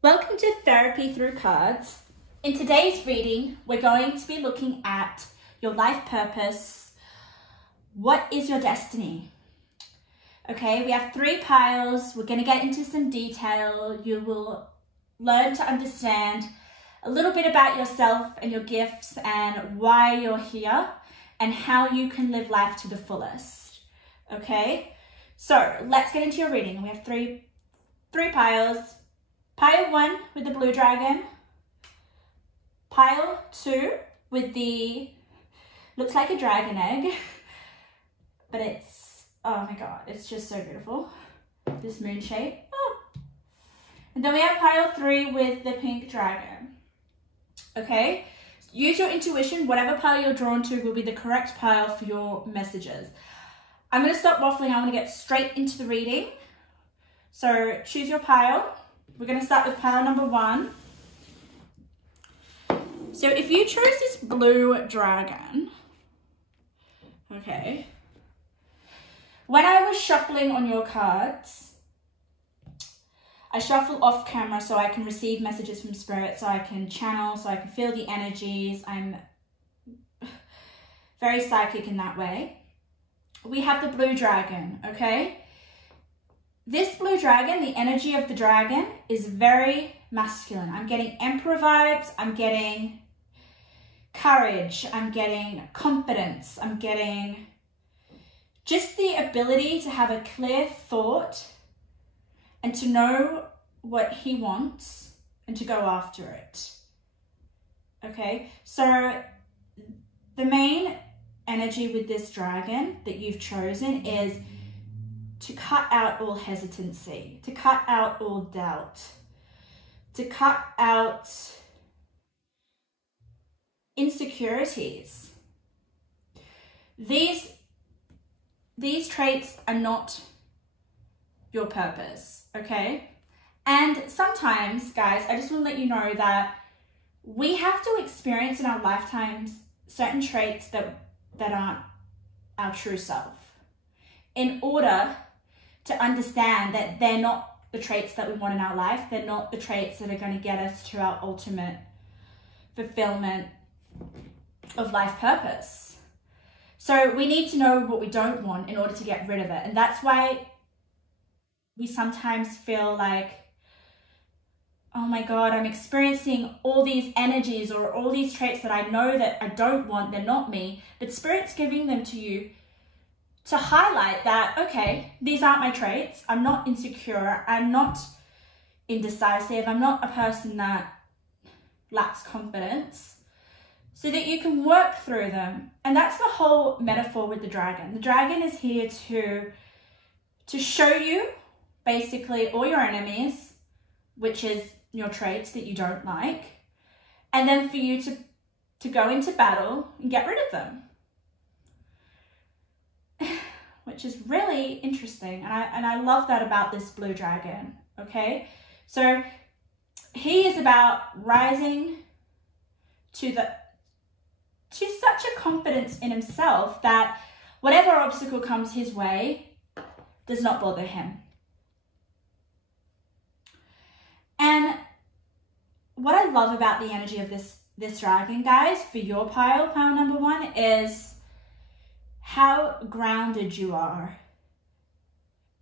Welcome to Therapy Through Cards. In today's reading, we're going to be looking at your life purpose. What is your destiny? Okay, we have 3 piles. We're going to get into some detail. You will learn to understand a little bit about yourself and your gifts and why you're here and how you can live life to the fullest. Okay, so let's get into your reading. We have three piles. Pile 1 with the blue dragon. Pile 2 with the, looks like a dragon egg, but it's, oh my God, it's just so beautiful. This moon shape. Oh. And then we have pile 3 with the pink dragon. Okay, use your intuition. Whatever pile you're drawn to will be the correct pile for your messages. I'm going to stop waffling. I want to get straight into the reading. So choose your pile. We're going to start with pile number 1. So if you chose this blue dragon, okay, when I was shuffling on your cards, I shuffle off camera so I can receive messages from spirit, so I can channel, so I can feel the energies. I'm very psychic in that way. We have the blue dragon, okay? This blue dragon, the energy of the dragon is very masculine. I'm getting emperor vibes. I'm getting courage. I'm getting confidence. I'm getting just the ability to have a clear thought and to know what he wants and to go after it. Okay, so the main energy with this dragon that you've chosen is to cut out all hesitancy, to cut out all doubt, to cut out insecurities. These traits are not your purpose, okay? And sometimes, guys, I just want to let you know that we have to experience in our lifetimes certain traits that aren't our true self in order to understand that they're not the traits that we want in our life. They're not the traits that are going to get us to our ultimate fulfillment of life purpose. So we need to know what we don't want in order to get rid of it. And that's why we sometimes feel like, oh my God, I'm experiencing all these energies or all these traits that I know that I don't want, they're not me, but Spirit's giving them to you to highlight that, okay, these aren't my traits. I'm not insecure. I'm not indecisive. I'm not a person that lacks confidence, so that you can work through them. And that's the whole metaphor with the dragon. The dragon is here to show you basically all your enemies, which is your traits that you don't like, and then for you to go into battle and get rid of them. Which is really interesting, and I love that about this blue dragon, okay? So he is about rising to such a confidence in himself that whatever obstacle comes his way does not bother him. And what I love about the energy of this dragon, guys, for your pile number 1, is how grounded you are.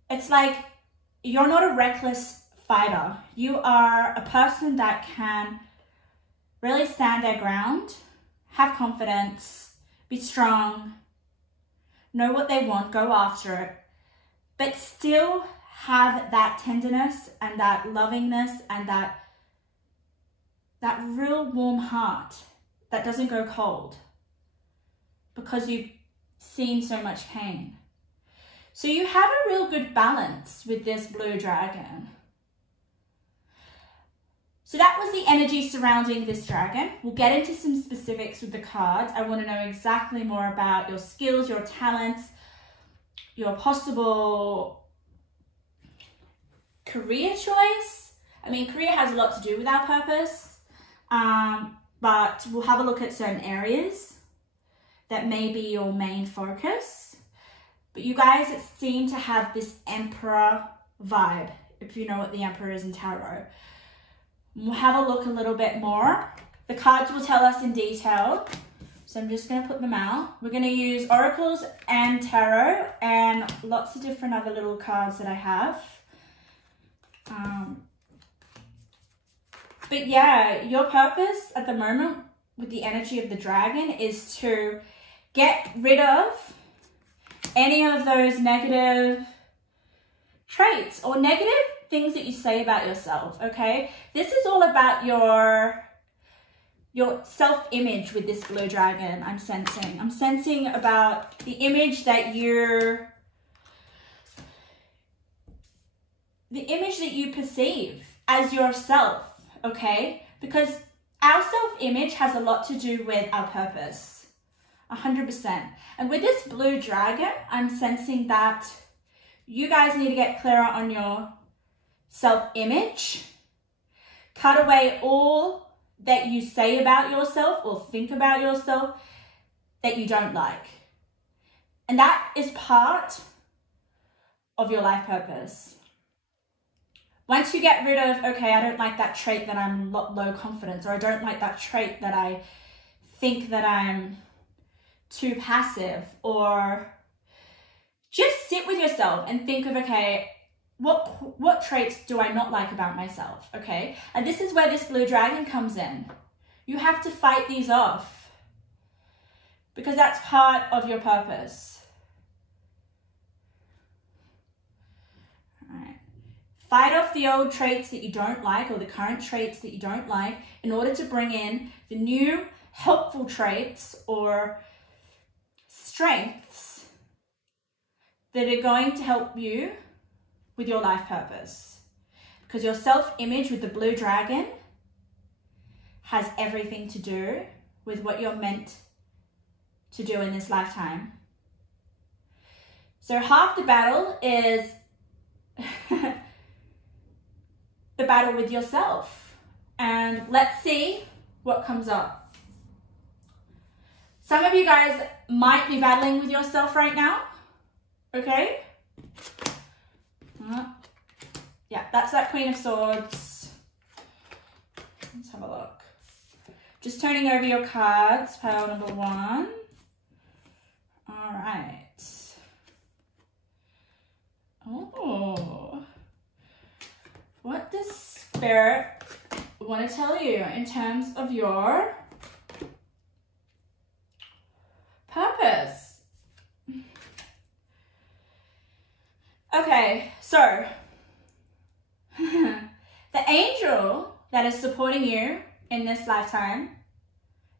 It's like you're not a reckless fighter. You are a person that can really stand their ground, have confidence, be strong, know what they want, go after it, but still have that tenderness and that lovingness and that real warm heart that doesn't go cold because you've seen so much pain. So you have a real good balance with this blue dragon. So that was the energy surrounding this dragon. We'll get into some specifics with the cards. I want to know exactly more about your skills, your talents, your possible career choice. I mean, career has a lot to do with our purpose, but we'll have a look at certain areas that may be your main focus. But you guys seem to have this emperor vibe, if you know what the emperor is in tarot. We'll have a look a little bit more. The cards will tell us in detail. So I'm just going to put them out. We're going to use oracles and tarot and lots of different other little cards that I have. But yeah, your purpose at the moment with the energy of the dragon is to get rid of any of those negative traits or negative things that you say about yourself, okay? This is all about your self-image with this blue dragon. I'm sensing about the image that you perceive as yourself, okay? Because our self-image has a lot to do with our purpose, 100%. And with this blue dragon, I'm sensing that you guys need to get clearer on your self-image. Cut away all that you say about yourself or think about yourself that you don't like. And that is part of your life purpose. Once you get rid of, okay, I don't like that trait that I'm low confidence, or I don't like that trait that I think that I'm too passive, or just sit with yourself and think of, okay, what traits do I not like about myself, okay? And this is where this blue dragon comes in. You have to fight these off because that's part of your purpose. All right. Fight off the old traits that you don't like, or the current traits that you don't like, in order to bring in the new helpful traits or strengths that are going to help you with your life purpose. Because your self-image with the blue dragon has everything to do with what you're meant to do in this lifetime. So half the battle is the battle with yourself. And let's see what comes up. Some of you guys might be battling with yourself right now, okay? Yeah, that's that Queen of Swords. Let's have a look. Just turning over your cards, pile number 1. All right. Oh. What does Spirit want to tell you in terms of your purpose? Okay, so the angel that is supporting you in this lifetime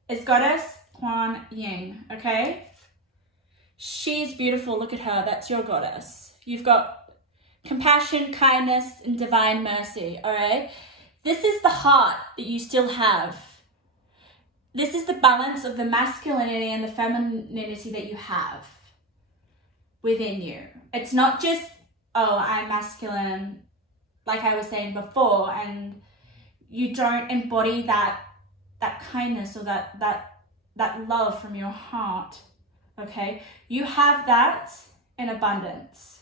is Goddess Kuan Yin, okay? She's beautiful, look at her, that's your goddess. You've got compassion, kindness, and divine mercy, all right? This is the heart that you still have. This is the balance of the masculinity and the femininity that you have within you. It's not just, oh, I'm masculine, like I was saying before, and you don't embody that kindness or that love from your heart, okay? You have that in abundance.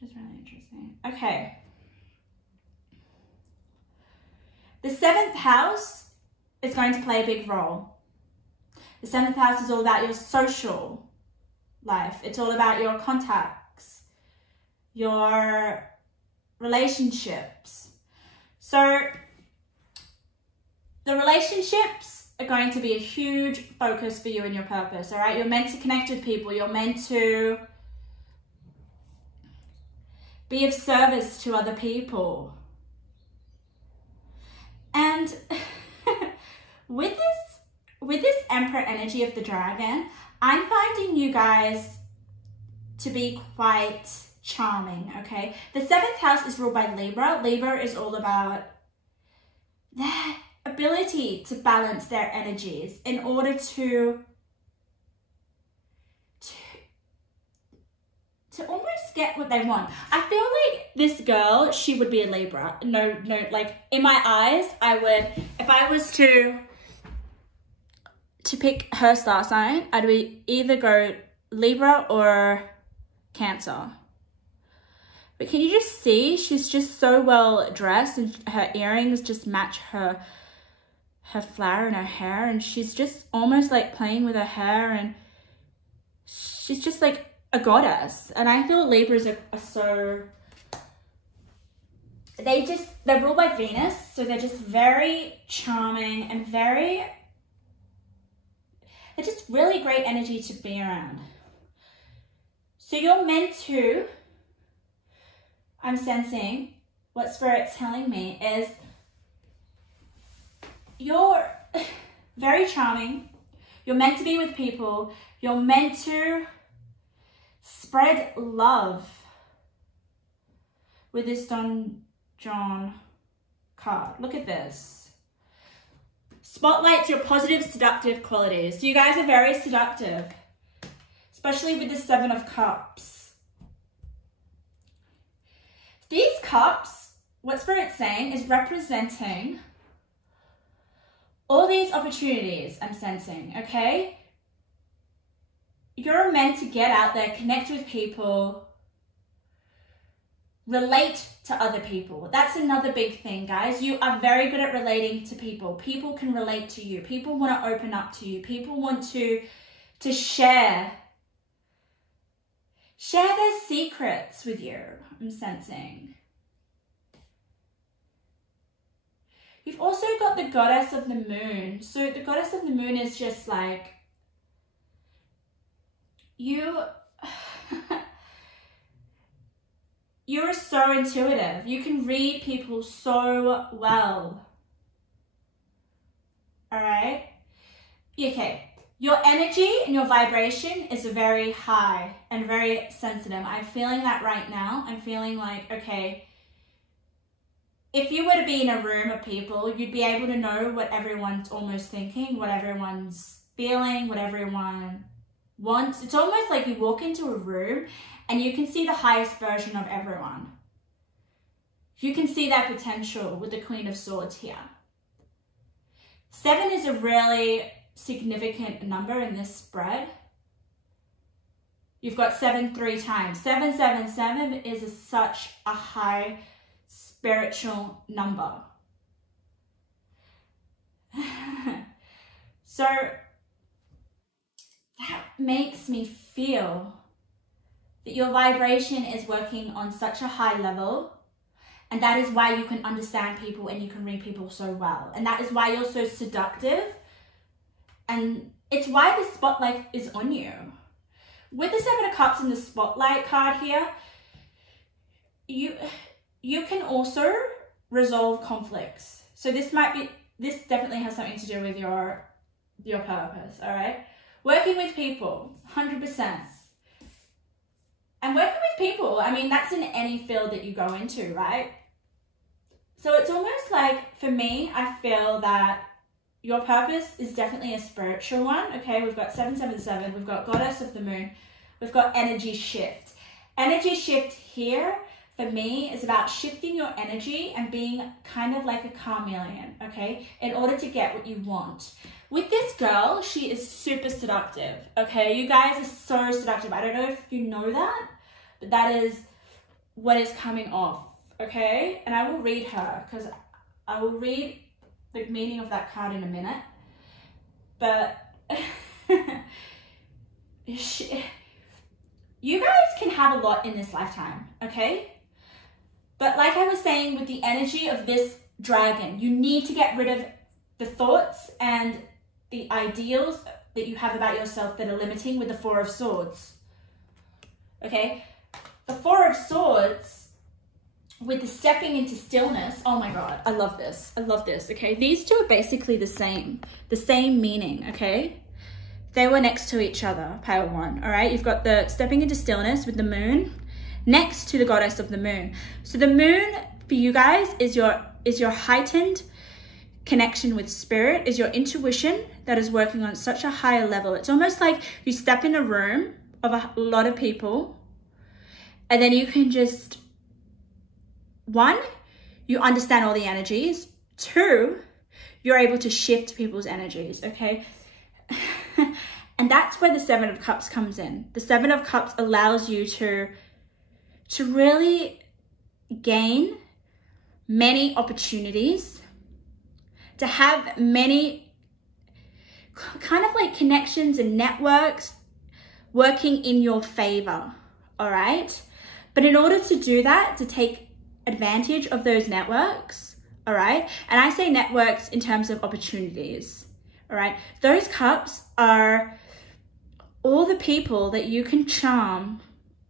Which is really interesting. Okay. The 7th house is going to play a big role. The 7th house is all about your social life. It's all about your contacts, your relationships. So the relationships are going to be a huge focus for you in your purpose, all right? You're meant to connect with people. You're meant to be of service to other people. And with this Emperor energy of the dragon, I'm finding you guys to be quite charming, okay? The 7th house is ruled by Libra. Libra is all about their ability to balance their energies in order to almost get what they want. I feel like this girl, she would be a Libra. No, like in my eyes, I would, if I was to pick her star sign, I'd either go Libra or Cancer. But can you just see, she's just so well dressed, and her earrings just match her flower and her hair, and she's just almost like playing with her hair, and she's just like a goddess. And I feel Libras are so, they're ruled by Venus, so they're just very charming and they're just really great energy to be around. So you're meant to, I'm sensing, what Spirit's telling me is you're very charming. You're meant to be with people. You're meant to spread love with this Don John card. Look at this. Spotlights your positive, seductive qualities. So you guys are very seductive, especially with the Seven of Cups. These cups, what Spirit's saying, is representing all these opportunities I'm sensing, okay? You're meant to get out there, connect with people, relate to other people. That's another big thing, guys. You are very good at relating to people. People can relate to you. People want to open up to you. People want to share their secrets with you, I'm sensing. You've also got the Goddess of the Moon. So the Goddess of the Moon is just like, you're so intuitive. You can read people so well. All right? Okay. Your energy and your vibration is very high and very sensitive. I'm feeling that right now. I'm feeling like, okay, if you were to be in a room of people, you'd be able to know what everyone's almost thinking, what everyone's feeling, what everyone wants. It's almost like you walk into a room and you can see the highest version of everyone. You can see that potential with the Queen of Swords here. 7 is a really significant number in this spread. You've got 7 3 times. 777 is such a high spiritual number. So that makes me feel that your vibration is working on such a high level, and that is why you can understand people and you can read people so well, and that is why you're so seductive, and it's why the spotlight is on you. With the 7 of Cups and the spotlight card here, you can also resolve conflicts. So this definitely has something to do with your purpose, all right? Working with people, 100%. And working with people, I mean, that's in any field that you go into, right? So it's almost like, for me, I feel that your purpose is definitely a spiritual one, okay? We've got 777, we've got Goddess of the Moon, we've got energy shift. Energy shift here, for me, is about shifting your energy and being kind of like a chameleon, okay? In order to get what you want. With this girl, she is super seductive, okay? You guys are so seductive. I don't know if you know that, but that is what is coming off, okay? And I will read her, because I will read the meaning of that card in a minute. But you guys can have a lot in this lifetime, okay? But like I was saying, with the energy of this dragon, you need to get rid of the thoughts and the ideals that you have about yourself that are limiting with the 4 of Swords. Okay? The 4 of Swords, with the stepping into stillness, oh my God, I love this. I love this, okay? These two are basically the same meaning, okay? They were next to each other, pile 1, all right? You've got the stepping into stillness with the moon next to the Goddess of the Moon. So the moon for you guys is your heightened connection with spirit, is your intuition that is working on such a higher level. It's almost like you step in a room of a lot of people, and then you can just, 1, you understand all the energies. 2, you're able to shift people's energies, okay? And that's where the 7 of Cups comes in. The 7 of Cups allows you to really gain many opportunities, to have many kind of like connections and networks working in your favor, all right? But in order to do that, to take advantage of those networks, all right? And I say networks in terms of opportunities, all right? Those cups are all the people that you can charm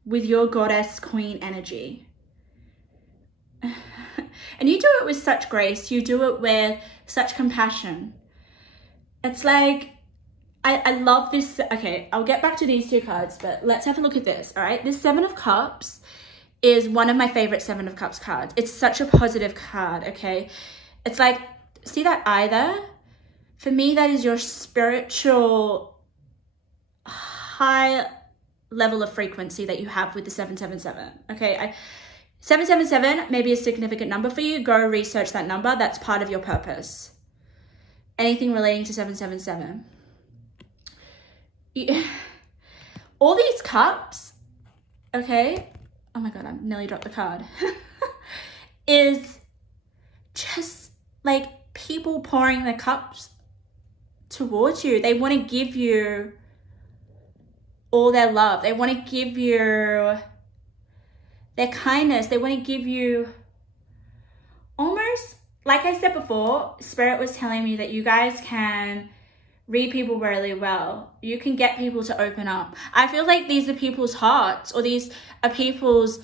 with your goddess queen energy. And you do it with such grace. You do it with such compassion. It's like, I love this. Okay, I'll get back to these two cards, but let's have a look at this, all right? This Seven of Cups is one of my favorite Seven of Cups cards. It's such a positive card, okay? It's like, see that eye there? For me, that is your spiritual high level of frequency that you have with the 777, okay? 777 may be a significant number for you. Go research that number. That's part of your purpose. Anything relating to 777. All these cups, okay? Oh my God, I nearly dropped the card. Is just like people pouring their cups towards you. They want to give you all their love. They want to give you their kindness. They want to give you almost, like I said before, Spirit was telling me that you guys can read people really well. You can get people to open up. I feel like these are people's hearts, or these are people's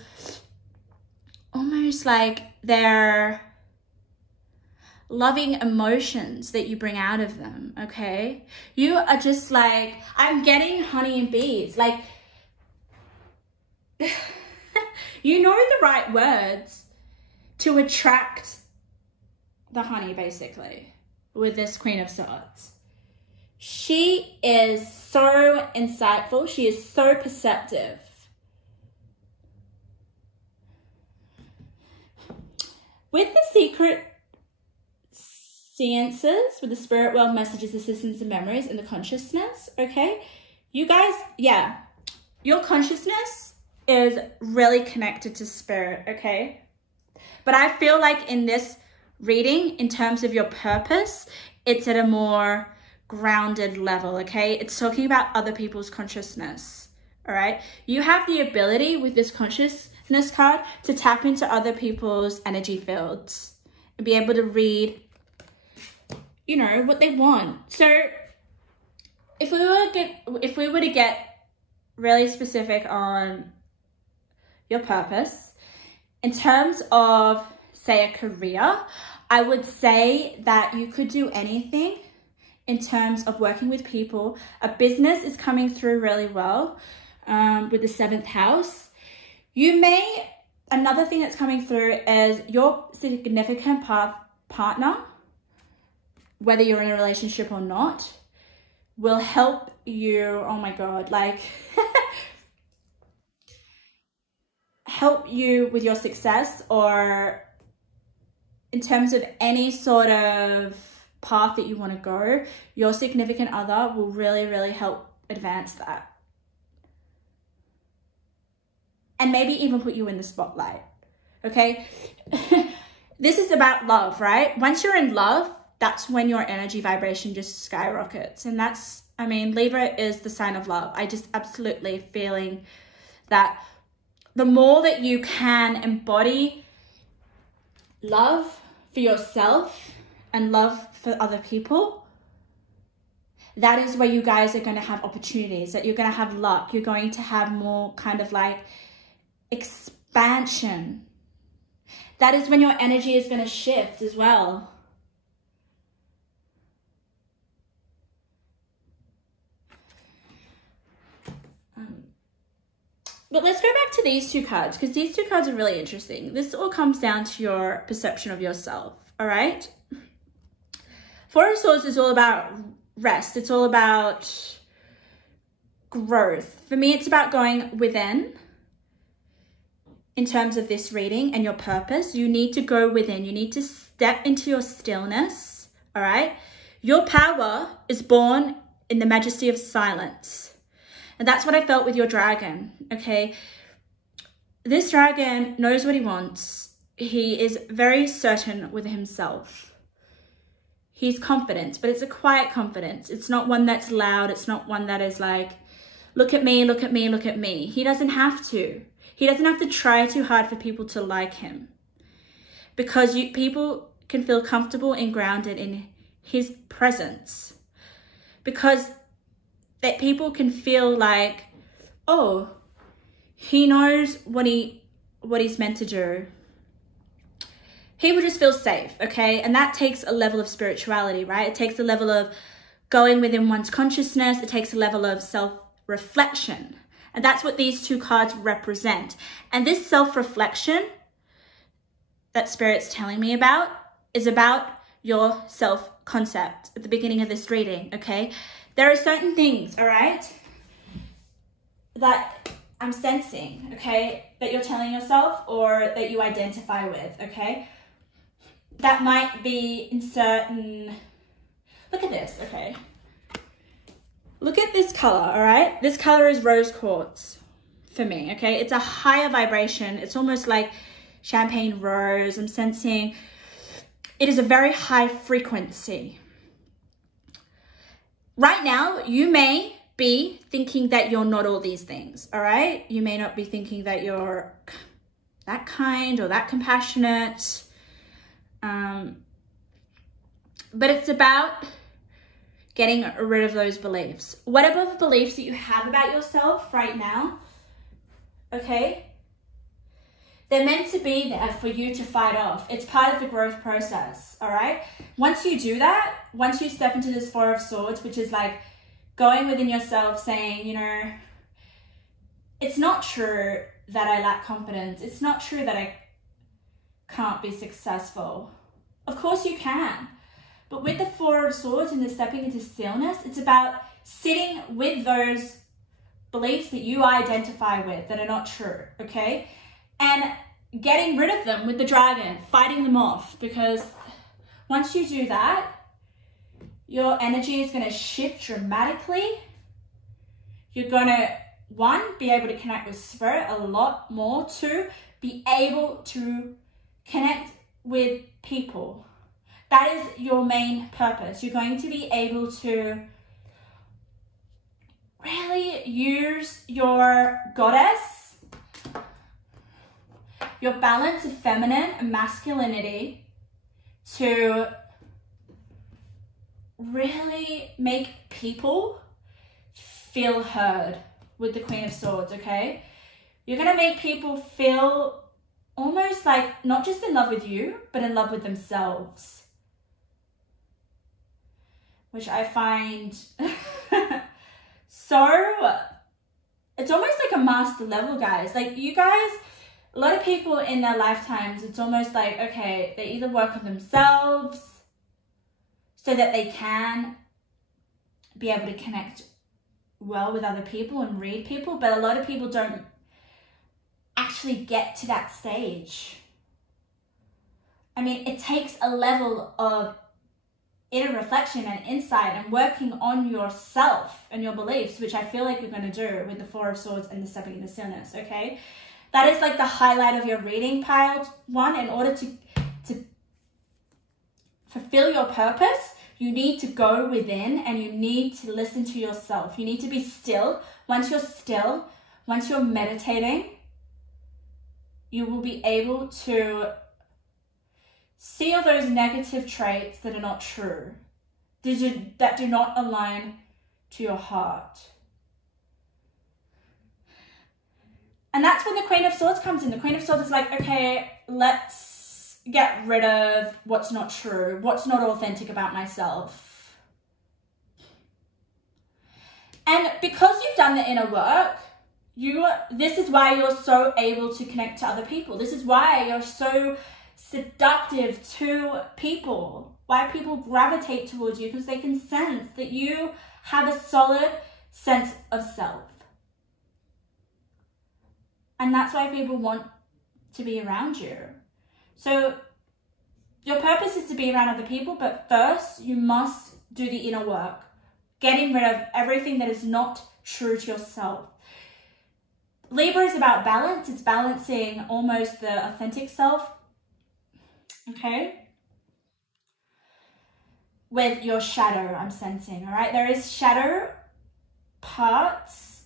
almost like their loving emotions that you bring out of them, okay? You are just like, I'm getting honey and bees. Like, you know the right words to attract the honey, basically, with this Queen of Swords. She is so insightful. She is so perceptive. With the secret seances, with the spirit world messages, assistance, and memories, and the consciousness, okay? You guys, yeah, your consciousness is really connected to spirit, okay? But I feel like in this reading, in terms of your purpose, it's at a more grounded level, okay? It's talking about other people's consciousness, all right? You have the ability with this consciousness card to tap into other people's energy fields and be able to read, you know, what they want. So if we were to get really specific on your purpose, in terms of, say, a career, I would say that you could do anything in terms of working with people. A business is coming through really well with the 7th house. You may, another thing that's coming through is your significant partner, whether you're in a relationship or not, will help you, oh my God, like help you with your success, or in terms of any sort of path that you want to go. Your significant other will really, really help advance that. And maybe even put you in the spotlight, okay? This is about love, right? Once you're in love, that's when your energy vibration just skyrockets. And that's, I mean, Libra is the sign of love. I just absolutely feeling that the more that you can embody love for yourself and love for other people, that is where you guys are going to have opportunities, that you're going to have luck. You're going to have more kind of like expansion. That is when your energy is going to shift as well. But let's go back to these two cards, because these two cards are really interesting. This all comes down to your perception of yourself, all right? Four of Swords is all about rest. It's all about growth. For me, it's about going within. In terms of this reading and your purpose, you need to go within. You need to step into your stillness, all right? Your power is born in the majesty of silence. And that's what I felt with your dragon, okay? This dragon knows what he wants. he is very certain with himself. He's confident, but it's a quiet confidence. It's not one that's loud. It's not one that is like, look at me, look at me, look at me. He doesn't have to. He doesn't have to try too hard for people to like him, because people can feel comfortable and grounded in his presence, because that people can feel like, oh, he knows what he's meant to do. He will just feel safe, okay? And that takes a level of spirituality, right? It takes a level of going within one's consciousness. It takes a level of self-reflection. And that's what these two cards represent. And this self-reflection that Spirit's telling me about is about your self-concept at the beginning of this reading, okay? There are certain things, all right, that I'm sensing, okay, that you're telling yourself or that you identify with, okay? That might be in certain, look at this, okay? Look at this color, all right? This color is rose quartz for me, okay? It's a higher vibration. It's almost like champagne rose. I'm sensing it is a very high frequency. Right now, you may be thinking that you're not all these things, all right? You may not be thinking that you're that kind or that compassionate. But it's about getting rid of those beliefs. Whatever the beliefs that you have about yourself right now, okay? They're meant to be there for you to fight off. It's part of the growth process, all right? Once you do that, once you step into this Four of Swords, which is like going within yourself saying, you know, it's not true that I lack confidence. It's not true that I can't be successful. Of course you can. But with the Four of Swords and the stepping into stillness, it's about sitting with those beliefs that you identify with that are not true, okay? And getting rid of them with the dragon, fighting them off, because once you do that, your energy is going to shift dramatically. You're going to, one, be able to connect with Spirit a lot more. Two, be able to connect with people. That is your main purpose. You're going to be able to really use your goddess, your balance of feminine and masculinity to really make people feel heard with the Queen of Swords, okay? You're going to make people feel almost like not just in love with you, but in love with themselves. Which I find so, it's almost like a master level, guys. Like you guys, a lot of people in their lifetimes, it's almost like, okay, they either work on themselves so that they can be able to connect well with other people and read people, but a lot of people don't actually get to that stage. I mean, it takes a level of inner reflection and insight and working on yourself and your beliefs, which I feel like you're going to do with the Four of Swords and the stepping into stillness, okay? That is like the highlight of your reading pile one. In order to fulfill your purpose, you need to go within and you need to listen to yourself. You need to be still. Once you're still, once you're meditating, you will be able to see all those negative traits that are not true, that do not align to your heart. And that's when the Queen of Swords comes in. The Queen of Swords is like, okay, let's get rid of what's not true, what's not authentic about myself. And because you've done the inner work, this is why you're so able to connect to other people. This is why you're so seductive to people, why people gravitate towards you, because they can sense that you have a solid sense of self. And that's why people want to be around you. So your purpose is to be around other people, but first you must do the inner work, getting rid of everything that is not true to yourself. Libra is about balance. It's balancing almost the authentic self okay? With your shadow, I'm sensing, all right? There is shadow parts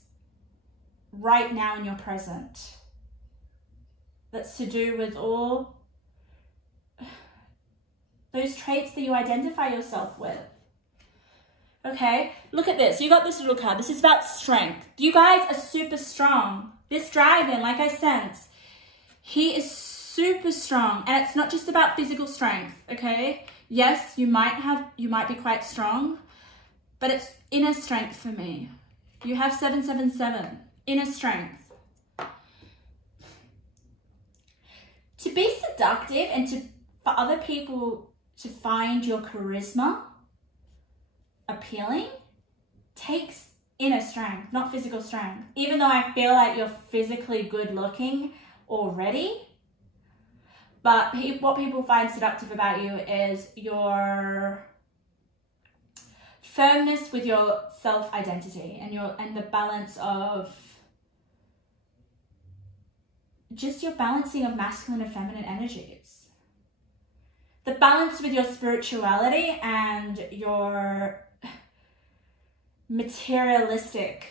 right now in your present. That's to do with all those traits that you identify yourself with. Okay, look at this. You got this little card. This is about strength. You guys are super strong. This dragon, like I sense, he is super strong. And it's not just about physical strength, okay? Yes, you might be quite strong, but it's inner strength for me. You have 777, inner strength. To be seductive and for other people to find your charisma appealing takes inner strength, not physical strength. Even though I feel like you're physically good looking already, but what people find seductive about you is your firmness with your self-identity and the balance of just your balancing of masculine and feminine energies. The balance with your spirituality and your materialistic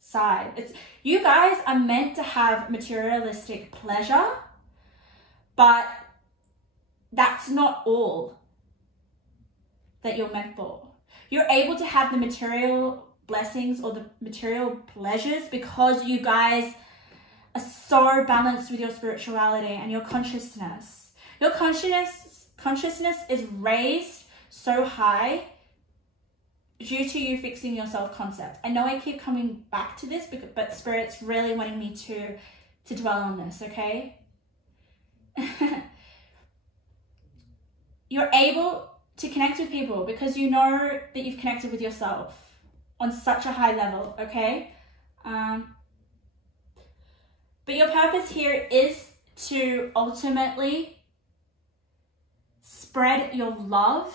side. You guys are meant to have materialistic pleasure, but that's not all that you're meant for. You're able to have the material blessings or the material pleasures because you guys are so balanced with your spirituality and your consciousness. Your consciousness is raised so high due to you fixing your self-concept. I know I keep coming back to this, but Spirit's really wanting me to dwell on this, okay? You're able to connect with people because you know that you've connected with yourself on such a high level, okay? But your purpose here is to ultimately spread your love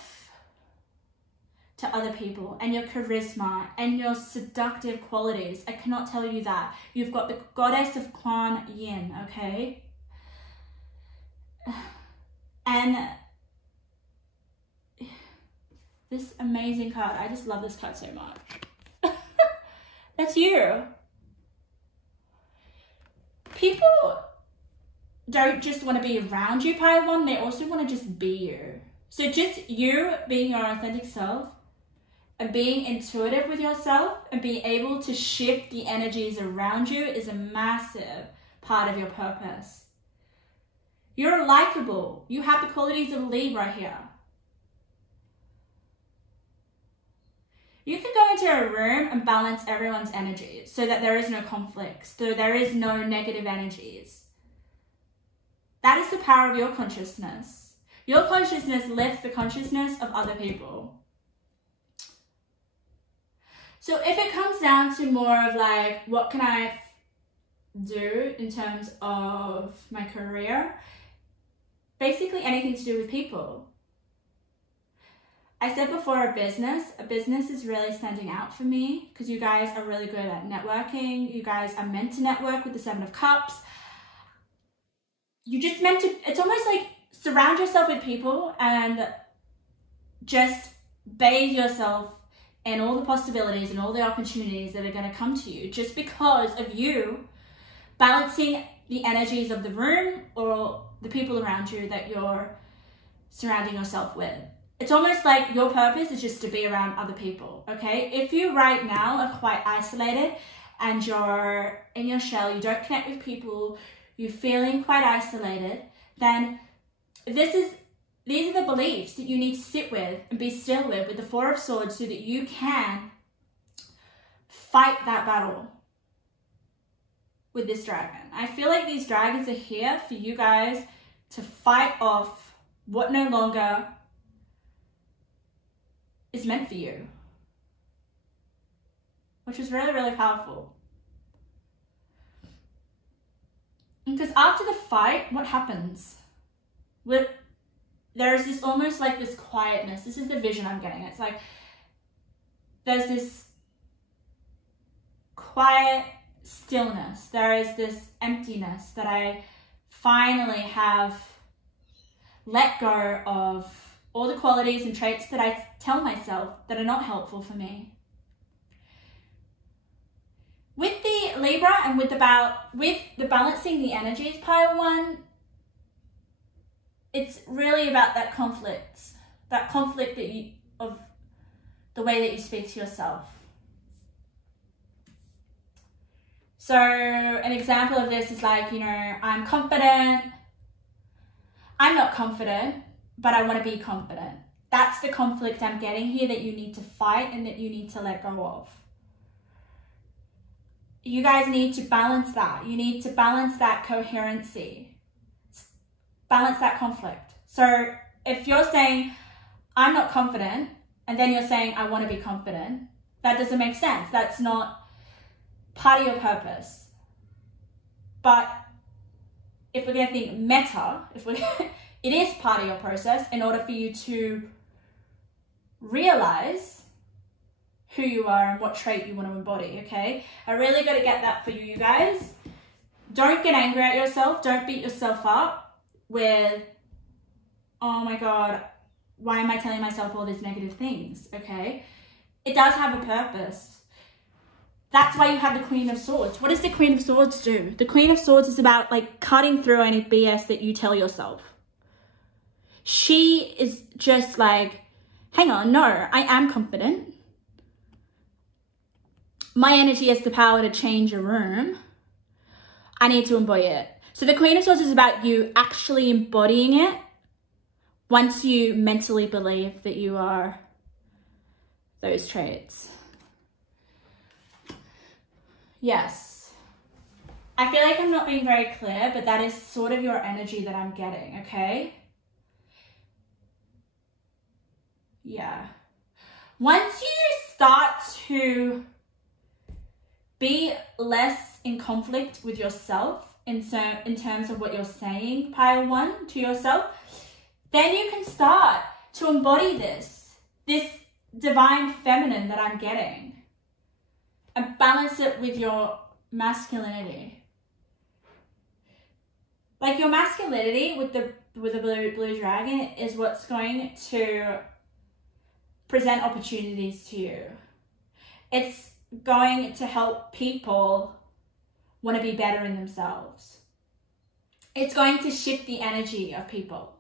to other people and your charisma and your seductive qualities. I cannot tell you that. You've got the goddess of Kuan Yin, okay? And this amazing card, I just love this card so much. That's you. People don't just want to be around you, Pile One, they also want to just be you. So just you being your authentic self and being intuitive with yourself and being able to shift the energies around you is a massive part of your purpose. You're likable. You have the qualities of a Libra here. You can go into a room and balance everyone's energies so that there is no conflict, so there is no negative energies. That is the power of your consciousness. Your consciousness lifts the consciousness of other people. So if it comes down to more of like, what can I do in terms of my career? Basically anything to do with people. I said before a business is really standing out for me because you guys are really good at networking. You guys are meant to network with the 7 of Cups. You just meant to, it's almost like surround yourself with people and just bathe yourself in all the possibilities and all the opportunities that are going to come to you just because of you balancing the energies of the room or the people around you that you're surrounding yourself with. It's almost like your purpose is just to be around other people, okay? If you right now are quite isolated and you're in your shell, you don't connect with people, you're feeling quite isolated, then these are the beliefs that you need to sit with and be still with the 4 of Swords so that you can fight that battle with this dragon. I feel like these dragons are here for you guys to fight off what no longer is meant for you, which is really, really powerful. Because after the fight, what happens? There's this almost like this quietness. This is the vision I'm getting. It's like there's this quiet stillness. There is this emptiness that I finally have let go of all the qualities and traits that I tell myself that are not helpful for me. With the Libra and with the balancing the energies, pile 1, it's really about that conflict of the way that you speak to yourself. So an example of this is like, you know, I'm confident. I'm not confident, but I want to be confident. That's the conflict I'm getting here that you need to fight and that you need to let go of. You guys need to balance that. You need to balance that coherency. Balance that conflict. So if you're saying, I'm not confident, and then you're saying, I want to be confident, that doesn't make sense. That's not part of your purpose. But if we're going to think meta, it is part of your process in order for you to realize who you are and what trait you want to embody, okay? I really got to get that for you guys. Don't get angry at yourself. Don't beat yourself up with, oh my God, why am I telling myself all these negative things, okay? It does have a purpose. That's why you have the Queen of Swords. What does the Queen of Swords do? The Queen of Swords is about like cutting through any BS that you tell yourself. She is just like, hang on, no, I am confident. My energy has the power to change a room. I need to embody it. So the Queen of Swords is about you actually embodying it once you mentally believe that you are those traits. Yes. I feel like I'm not being very clear, but that is sort of your energy that I'm getting, okay? Yeah. Once you start to be less in conflict with yourself in terms of what you're saying, pile 1, to yourself, then you can start to embody this divine feminine that I'm getting. And balance it with your masculinity. Like your masculinity with the blue dragon is what's going to present opportunities to you. It's going to help people want to be better in themselves. It's going to shift the energy of people.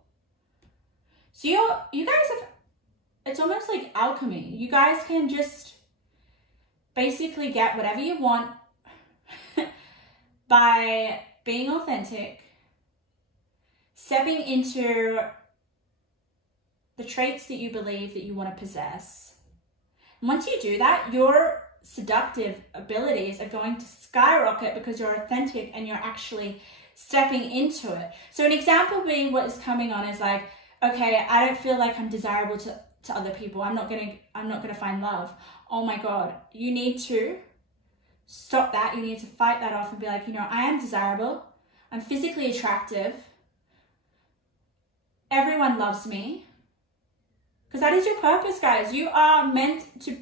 So you guys have, it's almost like alchemy. You guys can just basically get whatever you want by being authentic, stepping into the traits that you believe that you want to possess. And once you do that, your seductive abilities are going to skyrocket because you're authentic and you're actually stepping into it. So an example being what is coming on is like, okay, I don't feel like I'm desirable to other people. I'm not gonna find love. Oh my God, you need to stop that. You need to fight that off and be like, you know, I am desirable. I'm physically attractive. Everyone loves me. Because that is your purpose, guys. You are meant to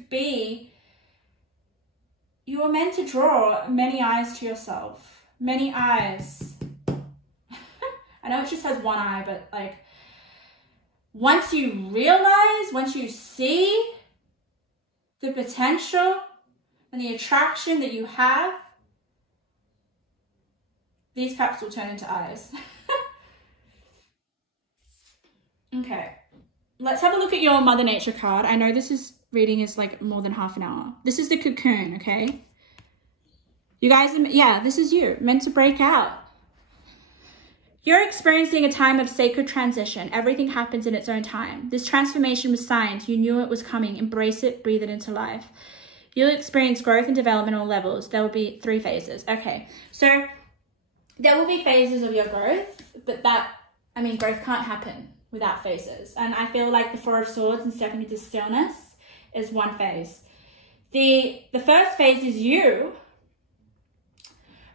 draw many eyes to yourself. Many eyes. I know it just has one eye, but like, once you realize, once you see the potential and the attraction that you have, these cups will turn into eyes. Okay, let's have a look at your Mother Nature card. I know reading is like more than half an hour. This is the cocoon, okay? You guys, yeah, this is you, meant to break out. You're experiencing a time of sacred transition. Everything happens in its own time. This transformation was signed. You knew it was coming. Embrace it, breathe it into life. You'll experience growth and development on all levels. There will be 3 phases. Okay, so there will be phases of your growth, but growth can't happen without phases. And I feel like the 4 of Swords and stepping into stillness is one phase. The first phase is you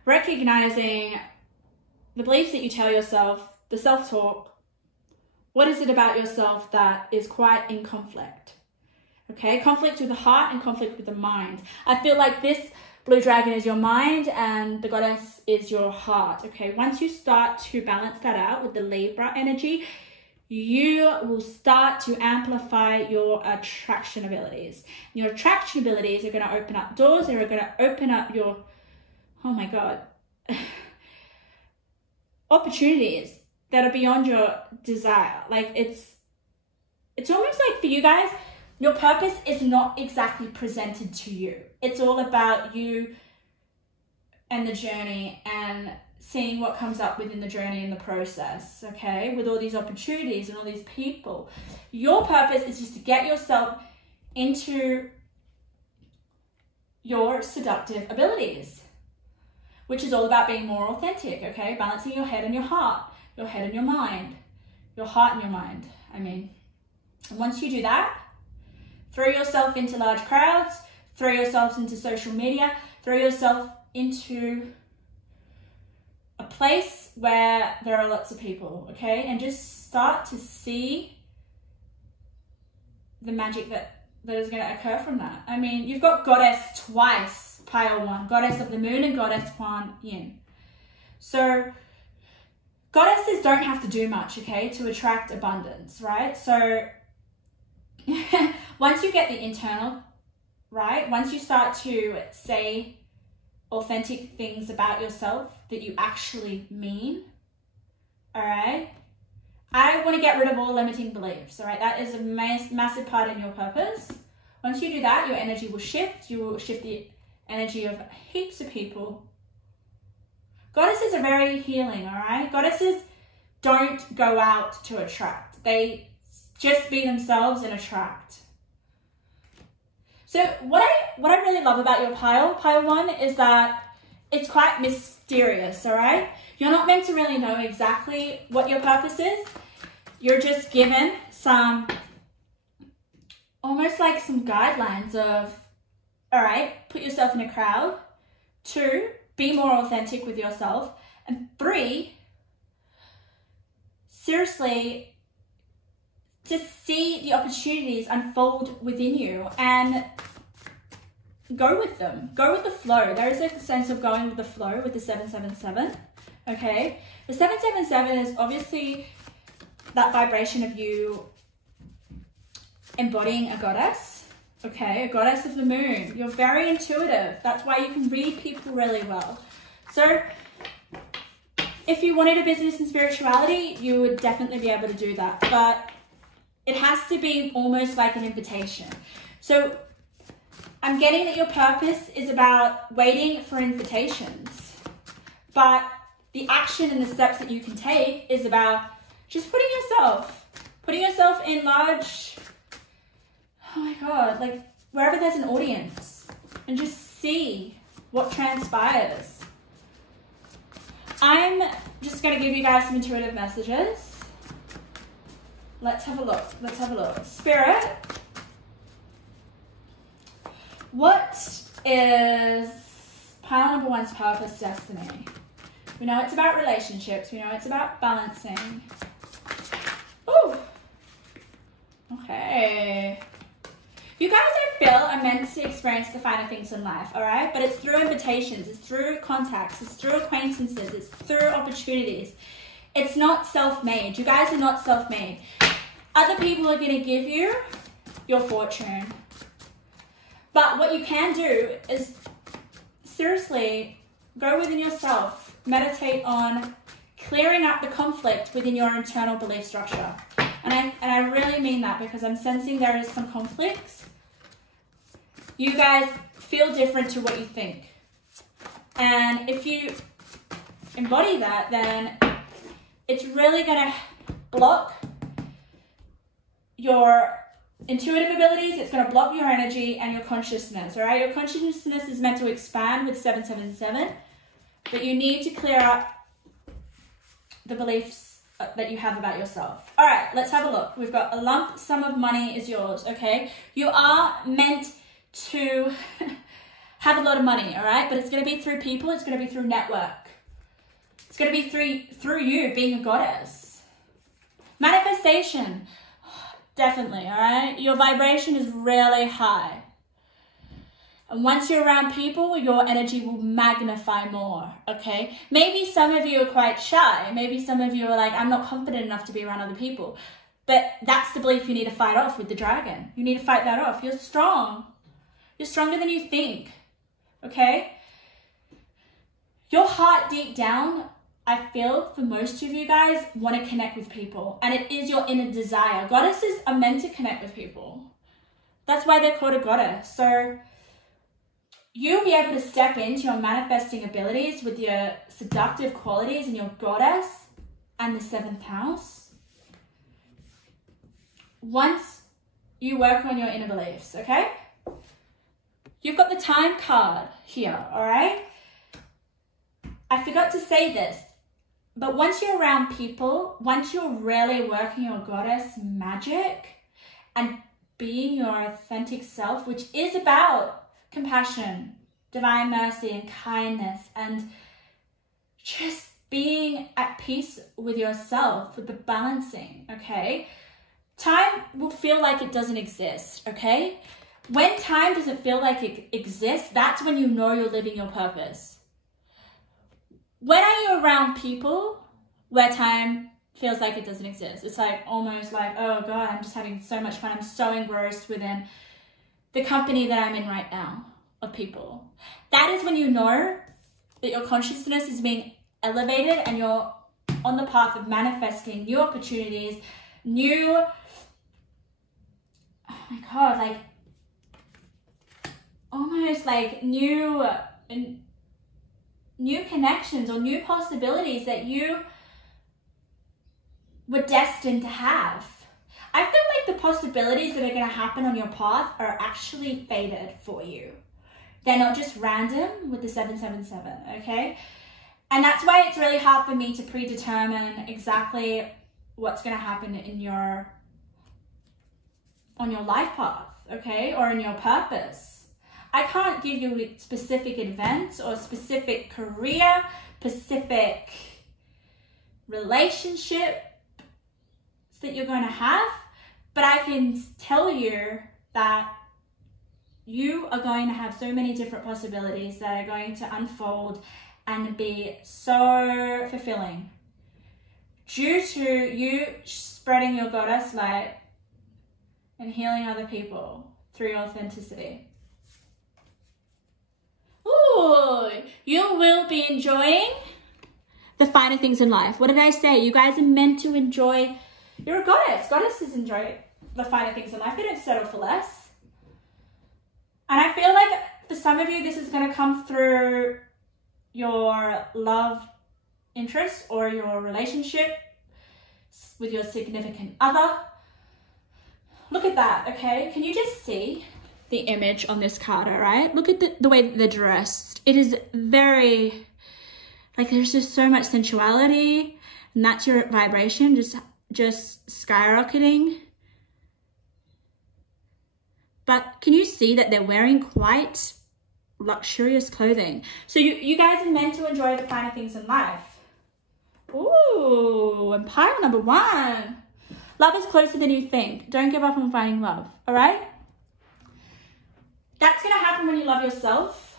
recognizing the beliefs that you tell yourself, the self-talk. What is it about yourself that is quite in conflict? Okay, conflict with the heart and conflict with the mind. I feel like this blue dragon is your mind and the goddess is your heart. Okay, once you start to balance that out with the Libra energy, you will start to amplify your attraction abilities. Your attraction abilities are going to open up doors. They're going to open up your, oh my God, opportunities that are beyond your desire. Like it's almost like for you guys, your purpose is not exactly presented to you. It's all about you and the journey and seeing what comes up within the journey and the process, okay? With all these opportunities and all these people. Your purpose is just to get yourself into your seductive abilities, which is all about being more authentic, okay? Balancing your head and your heart, your head and your mind, your heart and your mind, I mean. And once you do that, throw yourself into large crowds, throw yourself into social media, throw yourself into a place where there are lots of people, okay? And just start to see the magic that is going to occur from that. I mean, you've got goddess twice, pile one, goddess of the moon and goddess Kuan Yin. So goddesses don't have to do much, okay, to attract abundance, right? So once you get the internal right, once you start to say authentic things about yourself that you actually mean, all right, I want to get rid of all limiting beliefs, all right? That is a massive part in your purpose. Once you do that, your energy will shift. You will shift the energy of heaps of people. Goddesses are very healing, all right? Goddesses don't go out to attract. They just be themselves and attract. So what I really love about your pile one, is that it's quite mysterious, all right? You're not meant to really know exactly what your purpose is. You're just given some, almost like some guidelines of, all right, put yourself in a crowd. 2, be more authentic with yourself. And 3, seriously, just see the opportunities unfold within you and go with them. Go with the flow. There is a sense of going with the flow with the 777, okay? The 777 is obviously that vibration of you embodying a goddess, okay? A goddess of the moon. You're very intuitive. That's why you can read people really well. So if you wanted a business in spirituality, you would definitely be able to do that. But it has to be almost like an invitation. So I'm getting that your purpose is about waiting for invitations, but the action and the steps that you can take is about just putting yourself in large, oh my God, like wherever there's an audience, and just see what transpires. I'm just going to give you guys some intuitive messages. Let's have a look. Let's have a look. Spirit, what is pile number 1's purpose, destiny? We know it's about relationships. We know it's about balancing. Ooh. Okay. You guys, I feel, are meant to experience the finer things in life, all right? But it's through invitations. It's through contacts. It's through acquaintances. It's through opportunities. It's not self-made. You guys are not self-made. Other people are going to give you your fortune. But what you can do is seriously go within yourself, meditate on clearing up the conflict within your internal belief structure. And I really mean that, because I'm sensing there is some conflicts. You guys feel different to what you think. And if you embody that, then it's really going to block your intuitive abilities. It's going to block your energy and your consciousness, all right? Your consciousness is meant to expand with 777, but you need to clear up the beliefs that you have about yourself. All right, let's have a look. We've got a lump sum of money is yours, okay? You are meant to have a lot of money, all right? But it's going to be through people. It's going to be through network. It's going to be through you being a goddess. Manifestation. Definitely, all right? Your vibration is really high. And once you're around people, your energy will magnify more, okay? Maybe some of you are quite shy. Maybe some of you are like, I'm not confident enough to be around other people. But that's the belief you need to fight off with the dragon. You need to fight that off. You're strong. You're stronger than you think, okay? Your heart deep down, I feel for most of you guys, want to connect with people. And it is your inner desire. Goddesses are meant to connect with people. That's why they're called a goddess. So you'll be able to step into your manifesting abilities with your seductive qualities and your goddess and the 7th house once you work on your inner beliefs, okay? You've got the time card here, all right? I forgot to say this, but once you're around people, once you're really working your goddess magic and being your authentic self, which is about compassion, divine mercy and kindness, and just being at peace with yourself, with the balancing, okay? Time will feel like it doesn't exist, okay? When time doesn't feel like it exists, that's when you know you're living your purpose. When are you around people where time feels like it doesn't exist? It's like almost like, oh God, I'm just having so much fun. I'm so engrossed within the company that I'm in right now of people. That is when you know that your consciousness is being elevated and you're on the path of manifesting new opportunities, new, oh my God, like almost like new connections or new possibilities that you were destined to have. I feel like the possibilities that are going to happen on your path are actually fated for you. They're not just random with the 777, okay? And that's why it's really hard for me to predetermine exactly what's going to happen on your life path, okay? Or in your purpose. I can't give you specific events or specific career, specific relationship that you're going to have, but I can tell you that you are going to have so many different possibilities that are going to unfold and be so fulfilling due to you spreading your goddess light and healing other people through your authenticity. Ooh, you will be enjoying the finer things in life. What did I say? You guys are meant to enjoy. You're a goddess. Goddesses enjoy the finer things in life. They don't settle for less. And I feel like for some of you, this is going to come through your love interest or your relationship with your significant other. Look at that, okay? Can you just see the image on this card, all right? Look at the way that they're dressed. It is very, like there's just so much sensuality, and that's your vibration just skyrocketing. But can you see that they're wearing quite luxurious clothing? So you guys are meant to enjoy the finer things in life. Ooh, and pile number 1. Love is closer than you think. Don't give up on finding love, all right? That's going to happen when you love yourself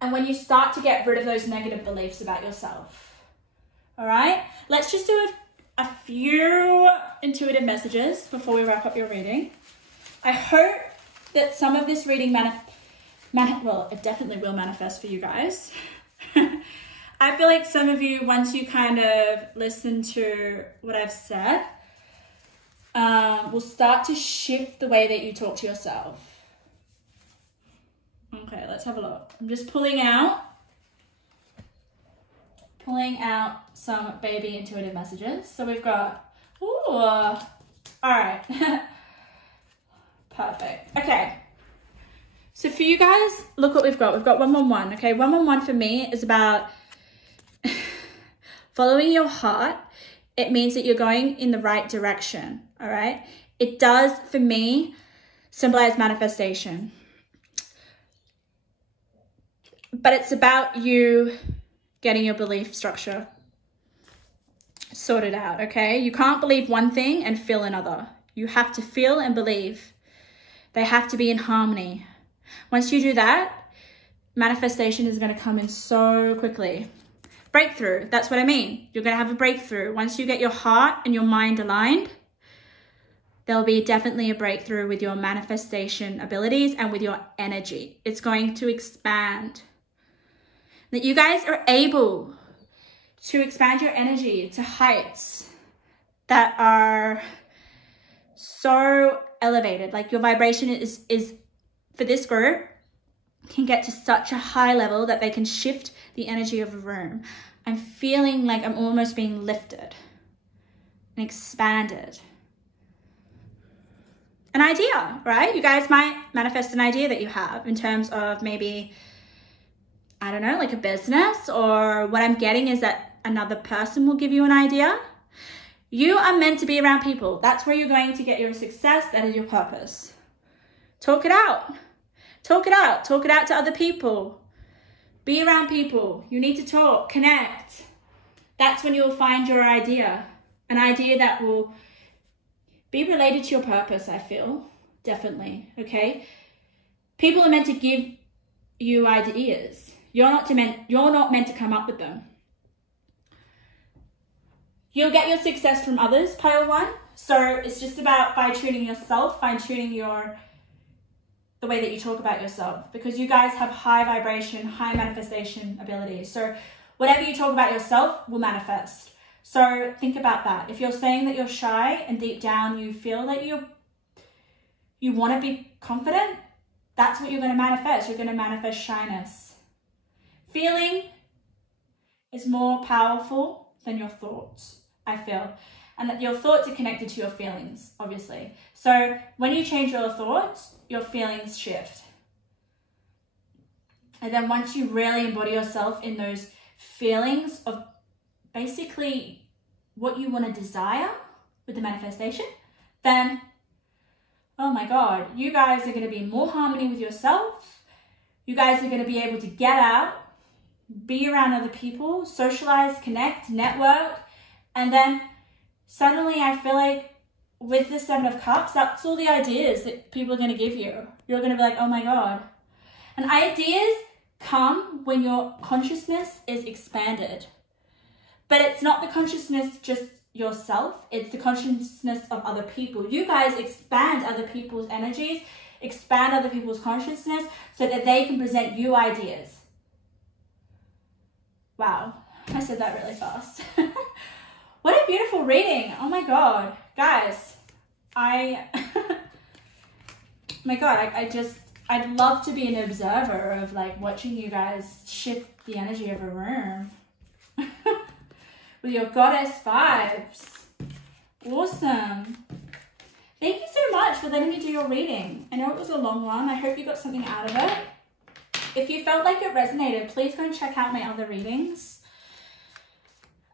and when you start to get rid of those negative beliefs about yourself, all right? Let's just do a few intuitive messages before we wrap up your reading. I hope that some of this reading well, it definitely will manifest for you guys. I feel like some of you, once you kind of listen to what I've said, will start to shift the way that you talk to yourself. Okay, let's have a look. I'm just pulling out some baby intuitive messages. So we've got, ooh, all right. Perfect. Okay. So for you guys, look what we've got. We've got 111, okay? 111 for me is about following your heart. It means that you're going in the right direction, all right? It does, for me, symbolize manifestation. But it's about you getting your belief structure sorted out, okay? You can't believe one thing and feel another. You have to feel and believe. They have to be in harmony, Once you do that, manifestation is going to come in so quickly. Breakthrough, that's what I mean. You're going to have a breakthrough. Once you get your heart and your mind aligned, there'll be definitely a breakthrough with your manifestation abilities and with your energy. It's going to expand. That you guys are able to expand your energy to heights that are so elevated. Like your vibration is for this group, can get to such a high level that they can shift the energy of a room. I'm feeling like I'm almost being lifted and expanded. An idea, right? You guys might manifest an idea that you have in terms of maybe, I don't know, like a business, or what I'm getting is that another person will give you an idea. You are meant to be around people. That's where you're going to get your success. That is your purpose. Talk it out. Talk it out. Talk it out to other people. Be around people. You need to talk, connect. That's when you'll find your idea. An idea that will be related to your purpose, I feel. Definitely, okay? People are meant to give you ideas. You're not meant to come up with them. You'll get your success from others, pile 1. So it's just about fine-tuning yourself, fine-tuning the way that you talk about yourself, because you guys have high vibration, high manifestation abilities. So whatever you talk about yourself will manifest. So think about that. If you're saying that you're shy and deep down you feel that you want to be confident, that's what you're going to manifest. You're going to manifest shyness. Feeling is more powerful than your thoughts, I feel. And that your thoughts are connected to your feelings, obviously. So when you change your thoughts, your feelings shift. And then once you really embody yourself in those feelings of basically what you want to desire with the manifestation, then, oh my God, you guys are going to be in more harmony with yourself. You guys are going to be able to get out, be around other people, socialize, connect, network, and then suddenly I feel like with the 7 of Cups, that's all the ideas that people are going to give you. You're going to be like, oh my God. And ideas come when your consciousness is expanded. But it's not the consciousness just yourself, it's the consciousness of other people. You guys expand other people's energies, expand other people's consciousness so that they can present you ideas. Wow, I said that really fast. What a beautiful reading. Oh my God. Guys, my God, I'd love to be an observer of like watching you guys shift the energy of a room with your goddess vibes. Awesome. Thank you so much for letting me do your reading. I know it was a long one. I hope you got something out of it. If you felt like it resonated, please go and check out my other readings.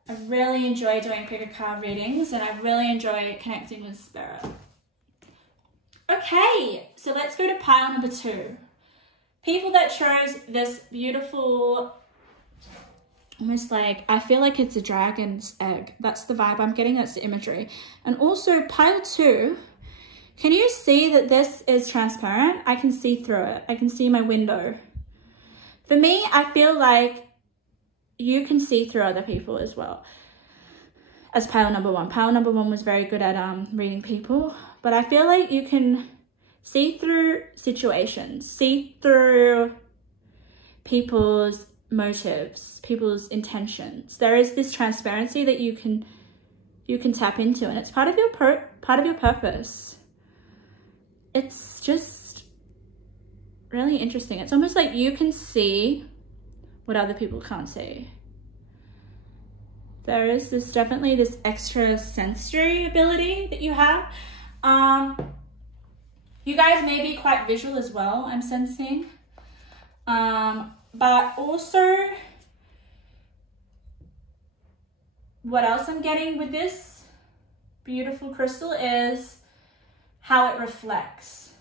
I really enjoy doing pick a card readings, and I really enjoy connecting with spirit. Okay, so let's go to pile number 2. People that chose this beautiful, almost like, I feel like it's a dragon's egg. That's the vibe I'm getting, that's the imagery. And also pile 2, can you see that this is transparent? I can see through it. I can see my window. For me, I feel like you can see through other people as well as pile number 1. Pile number 1 was very good at reading people, but I feel like you can see through situations, see through people's motives, people's intentions. There is this transparency that you can tap into, and it's part of your purpose. It's just really interesting. It's almost like you can see what other people can't see. There is definitely this extra sensory ability that you have. You guys may be quite visual as well, I'm sensing. But also, what else I'm getting with this beautiful crystal is how it reflects.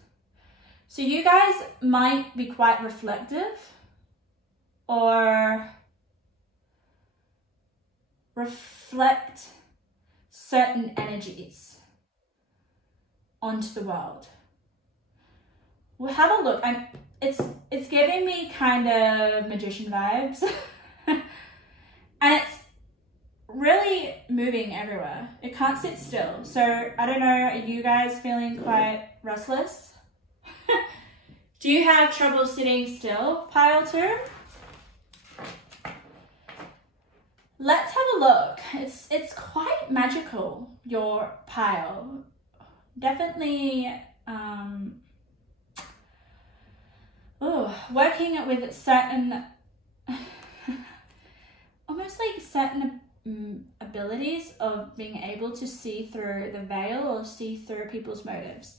So you guys might be quite reflective or reflect certain energies onto the world. we'll have a look. It's giving me kind of magician vibes. And it's really moving everywhere. It can't sit still. So I don't know, are you guys feeling quite restless? Do you have trouble sitting still, pile 2? Let's have a look. It's quite magical, your pile. Definitely working with certain almost like certain abilities of being able to see through the veil or see through people's motives.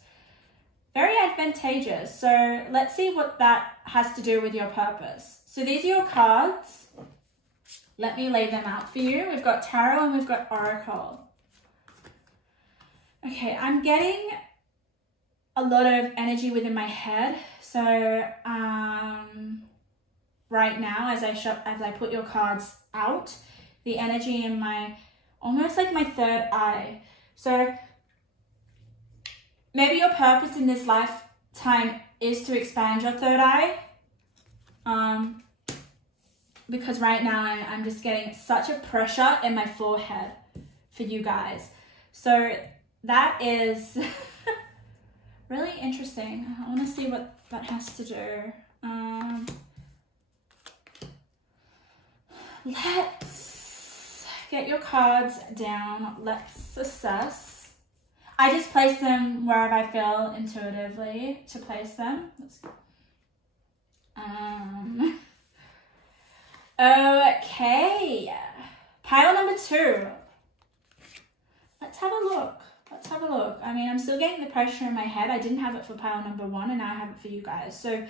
Very advantageous. So let's see what that has to do with your purpose. So these are your cards. Let me lay them out for you. We've got Tarot and we've got Oracle. Okay, I'm getting a lot of energy within my head. So right now, as I put your cards out, the energy in my, almost like my third eye. So maybe your purpose in this lifetime is to expand your third eye. Because right now I'm just getting such a pressure in my forehead for you guys. So that is really interesting. I want to see what that has to do. Let's get your cards down. Let's assess. I just place them wherever I feel intuitively to place them. Okay. Pile number 2. Let's have a look. Let's have a look. I mean, I'm still getting the pressure in my head. I didn't have it for pile number 1 and now I have it for you guys. So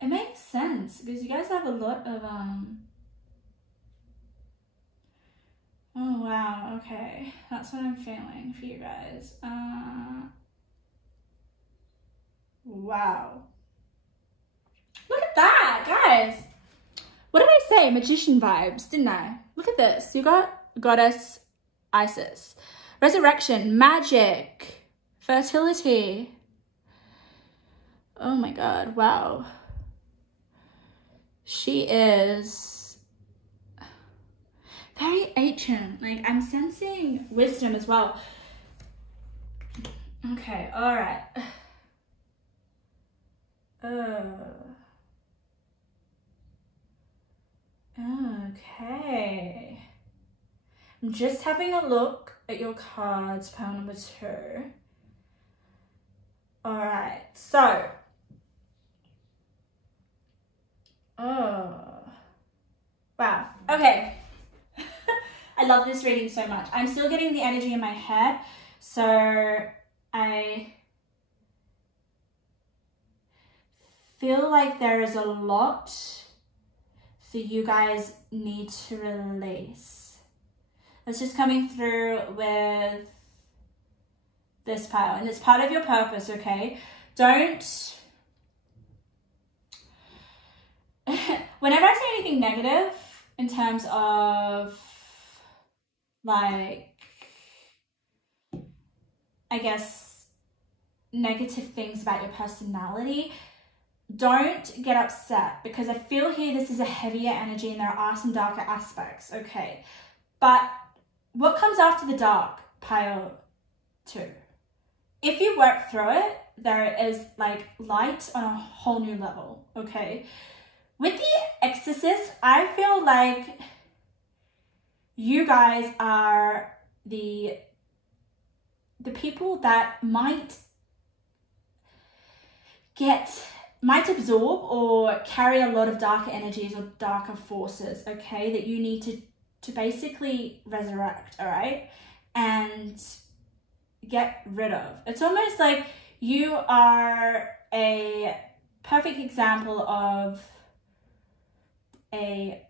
it makes sense because you guys have a lot of oh wow, okay. That's what I'm feeling for you guys. Wow. Look at that, guys. What did I say? Magician vibes, didn't I? Look at this. You got Goddess Isis. Resurrection, magic, fertility. Oh my God, wow. She is very ancient. Like, I'm sensing wisdom as well. Okay, all right. Okay. I'm just having a look at your cards, pile number 2. All right, so. Oh. Wow, okay. I love this reading so much. I'm still getting the energy in my head, so I feel like there is a lot that you guys need to release. It's just coming through with this pile, and it's part of your purpose, okay? Don't, whenever I say anything negative in terms of, like, I guess, negative things about your personality, don't get upset, because I feel here this is a heavier energy and there are some darker aspects, okay? But what comes after the dark, pile 2? If you work through it, there is like light on a whole new level, okay? With the Exorcist, I feel like you guys are the people that might absorb or carry a lot of darker energies or darker forces, okay, that you need to basically resurrect, all right, and get rid of. It's almost like you are a perfect example of a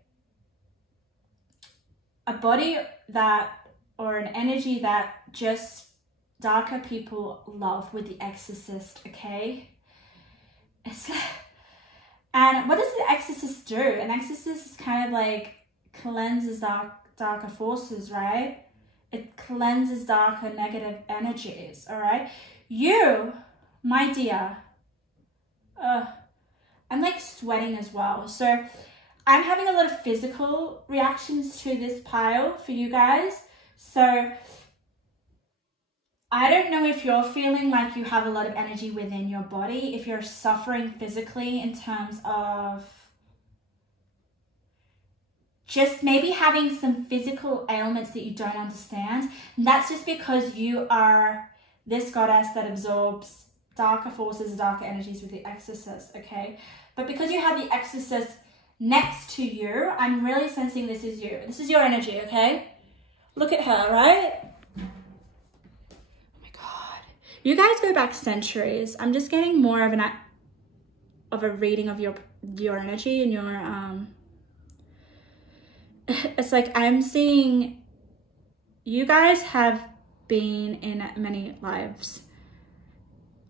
body that, or an energy that just darker people love with the Exorcist, okay? And what does the Exorcist do? An Exorcist is kind of like cleanses darker forces, right? It cleanses darker negative energies, all right? You, my dear, I'm like sweating as well. So I'm having a lot of physical reactions to this pile for you guys. So I don't know if you're feeling like you have a lot of energy within your body, if you're suffering physically in terms of just maybe having some physical ailments that you don't understand. And that's just because you are this goddess that absorbs darker forces, darker energies with the exorcist, okay? But because you have the exorcist next to you, I'm really sensing this is you. This is your energy, okay? Look at her, right? You guys go back centuries. I'm just getting more of a reading of your energy and your it's like I'm seeing you guys have been in many lives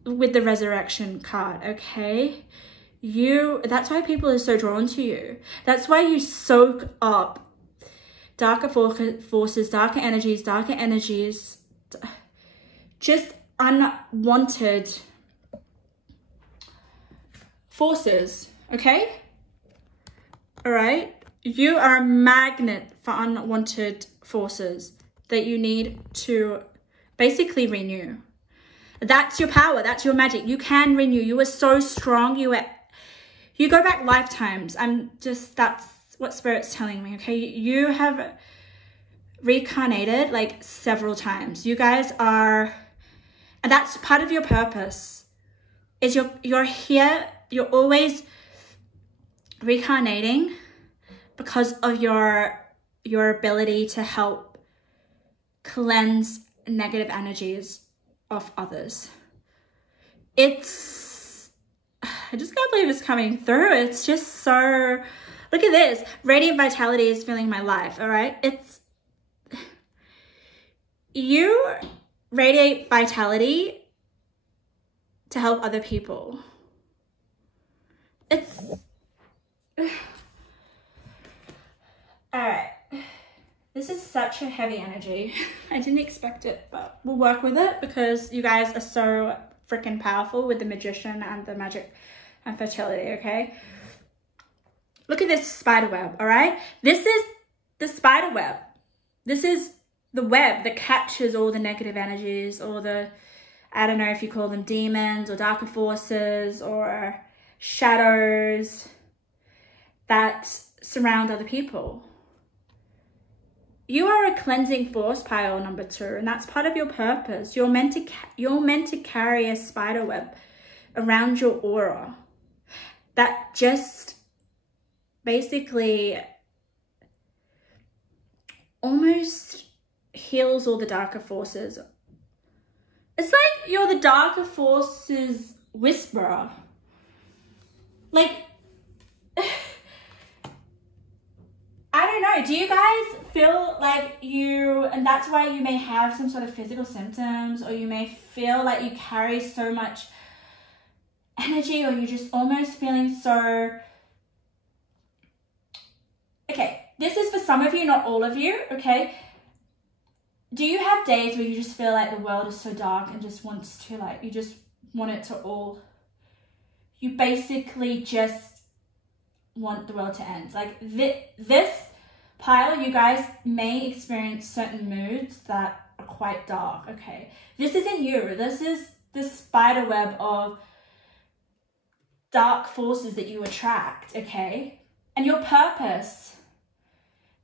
with the resurrection card, okay? That's why people are so drawn to you. That's why you soak up darker forces, darker energies, just unwanted forces, okay? All right? You are a magnet for unwanted forces that you need to basically renew. That's your power. That's your magic. You can renew. You are so strong. You go back lifetimes. That's what Spirit's telling me, okay? You have reincarnated like several times. You guys are... And that's part of your purpose. Is you're here, you're always reincarnating because of your ability to help cleanse negative energies of others. I just can't believe it's coming through. It's just so, look at this. Radiant vitality is filling my life, all right? You radiate vitality to help other people. All right. This is such a heavy energy. I didn't expect it, but we'll work with it because you guys are so freaking powerful with the magician and the magic and fertility, okay? Look at this spider web, all right? This is the spider web. This is the web that captures all the negative energies, or I don't know if you call them demons or darker forces or shadows that surround other people. You are a cleansing force, pile number 2, and that's part of your purpose. You're meant to carry a spider web around your aura that just basically almost heals all the darker forces. It's like you're the darker forces whisperer. Like, I don't know, do you guys feel like and that's why you may have some sort of physical symptoms, or you may feel like you carry so much energy, or you're just almost feeling so... Okay, this is for some of you, not all of you, okay? Do you have days where you just feel like the world is so dark and just wants to, like, you just want it to all... You basically just want the world to end. Like, this pile, you guys may experience certain moods that are quite dark, okay? This isn't you. This is the spider web of dark forces that you attract, okay? And your purpose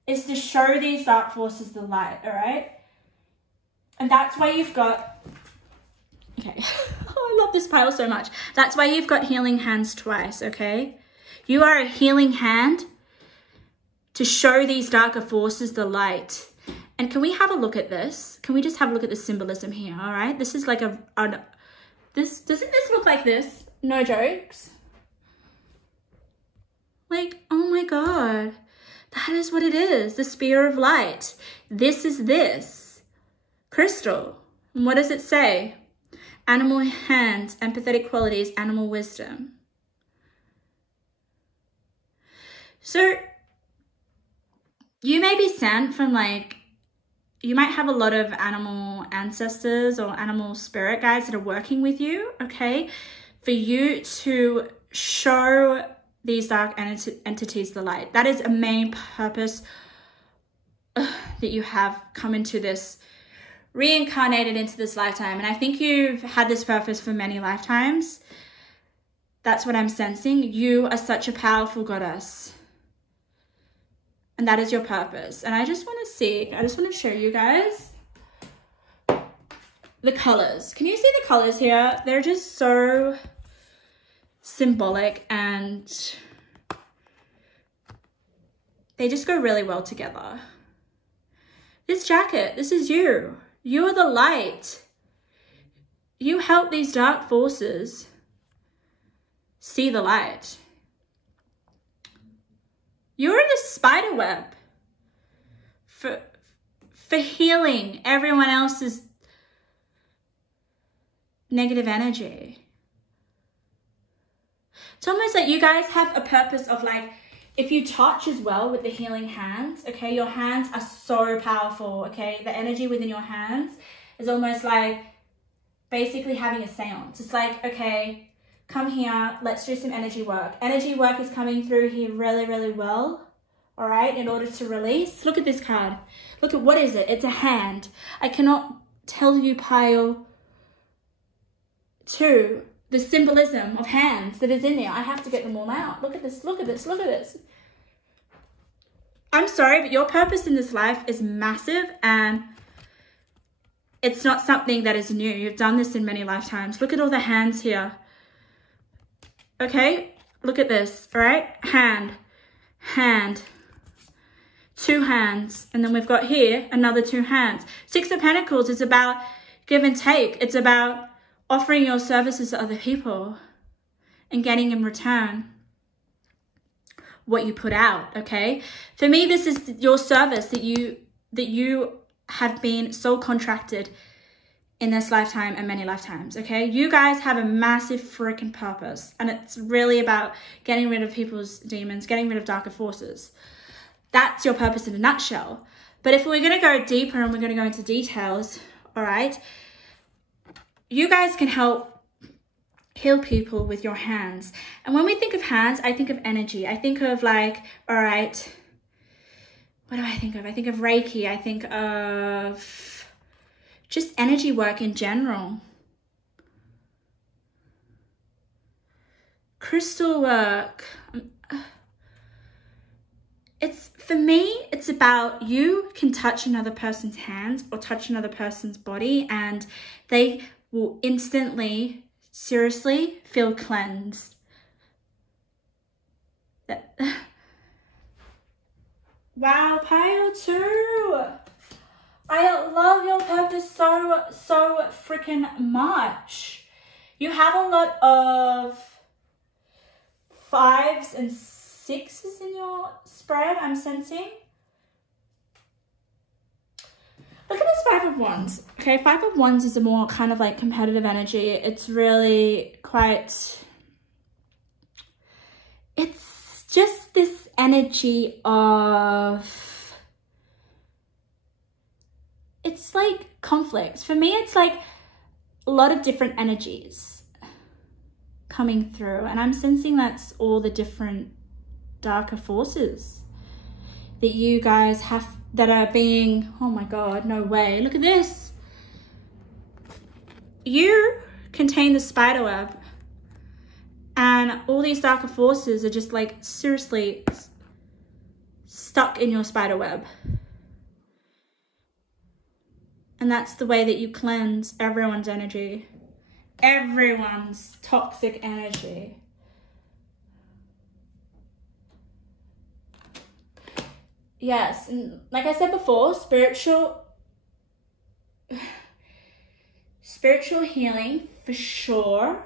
is to show these dark forces the light, all right? And that's why you've got... Okay. Oh, I love this pile so much. That's why you've got healing hands twice, okay? You are a healing hand to show these darker forces the light. And can we have a look at this? Can we just have a look at the symbolism here, all right? This is like doesn't this look like this? No jokes. Like, oh my God. That is what it is, the spear of light. This is this. Crystal. And what does it say? Animal hands, empathetic qualities, animal wisdom. So you may be sent from like you might have a lot of animal ancestors or animal spirit guides that are working with you, okay? For you to show these dark entities the light. That is a main purpose that you have come into this, reincarnated into this lifetime. And I think you've had this purpose for many lifetimes. That's what I'm sensing. You are such a powerful goddess. And that is your purpose. And I just want to show you guys the colors. Can you see the colors here? They're just so symbolic and they just go really well together. This jacket, this is you. You are the light. You help these dark forces see the light. You're in a spider web for healing everyone else's negative energy. It's almost like you guys have a purpose of like, if you touch as well with the healing hands, okay, your hands are so powerful, okay? The energy within your hands is almost like basically having a seance. It's like, okay, come here, let's do some energy work. Energy work is coming through here really, really well, all right, in order to release. Look at this card. Look at, what is it? It's a hand. I cannot tell you, pile two, the symbolism of hands that is in there. I have to get them all out. Look at this, look at this, look at this. I'm sorry, but your purpose in this life is massive and it's not something that is new. You've done this in many lifetimes. Look at all the hands here. Okay, look at this, all right? Hand, hand, two hands. And then we've got here another two hands. Six of Pentacles is about give and take. It's about offering your services to other people and getting in return what you put out, okay? For me, this is your service that you have been soul contracted in this lifetime and many lifetimes, okay? You guys have a massive freaking purpose, and it's really about getting rid of people's demons, getting rid of darker forces. That's your purpose in a nutshell. But if we're going to go deeper and we're going to go into details, all right, you guys can help heal people with your hands. And when we think of hands, I think of energy. I think of like, all right, what do I think of? I think of Reiki. I think of just energy work in general. Crystal work. For me, it's about you can touch another person's hands or touch another person's body and they will instantly, seriously, feel cleansed. Wow, pile two. I love your purpose so freaking much. You have a lot of 5s and 6s in your spread, I'm sensing. Look at this 5 of Wands. Okay, 5 of Wands is a more kind of like competitive energy. It's really quite, it's just this energy of, it's like conflicts. For me, it's like a lot of different energies coming through. And I'm sensing that's all the different darker forces that you guys have that are being, oh my God, no way. Look at this. You contain the spider web and all these darker forces are just like seriously stuck in your spider web. And that's the way that you cleanse everyone's energy, everyone's toxic energy. Yes, and like I said before, spiritual healing for sure.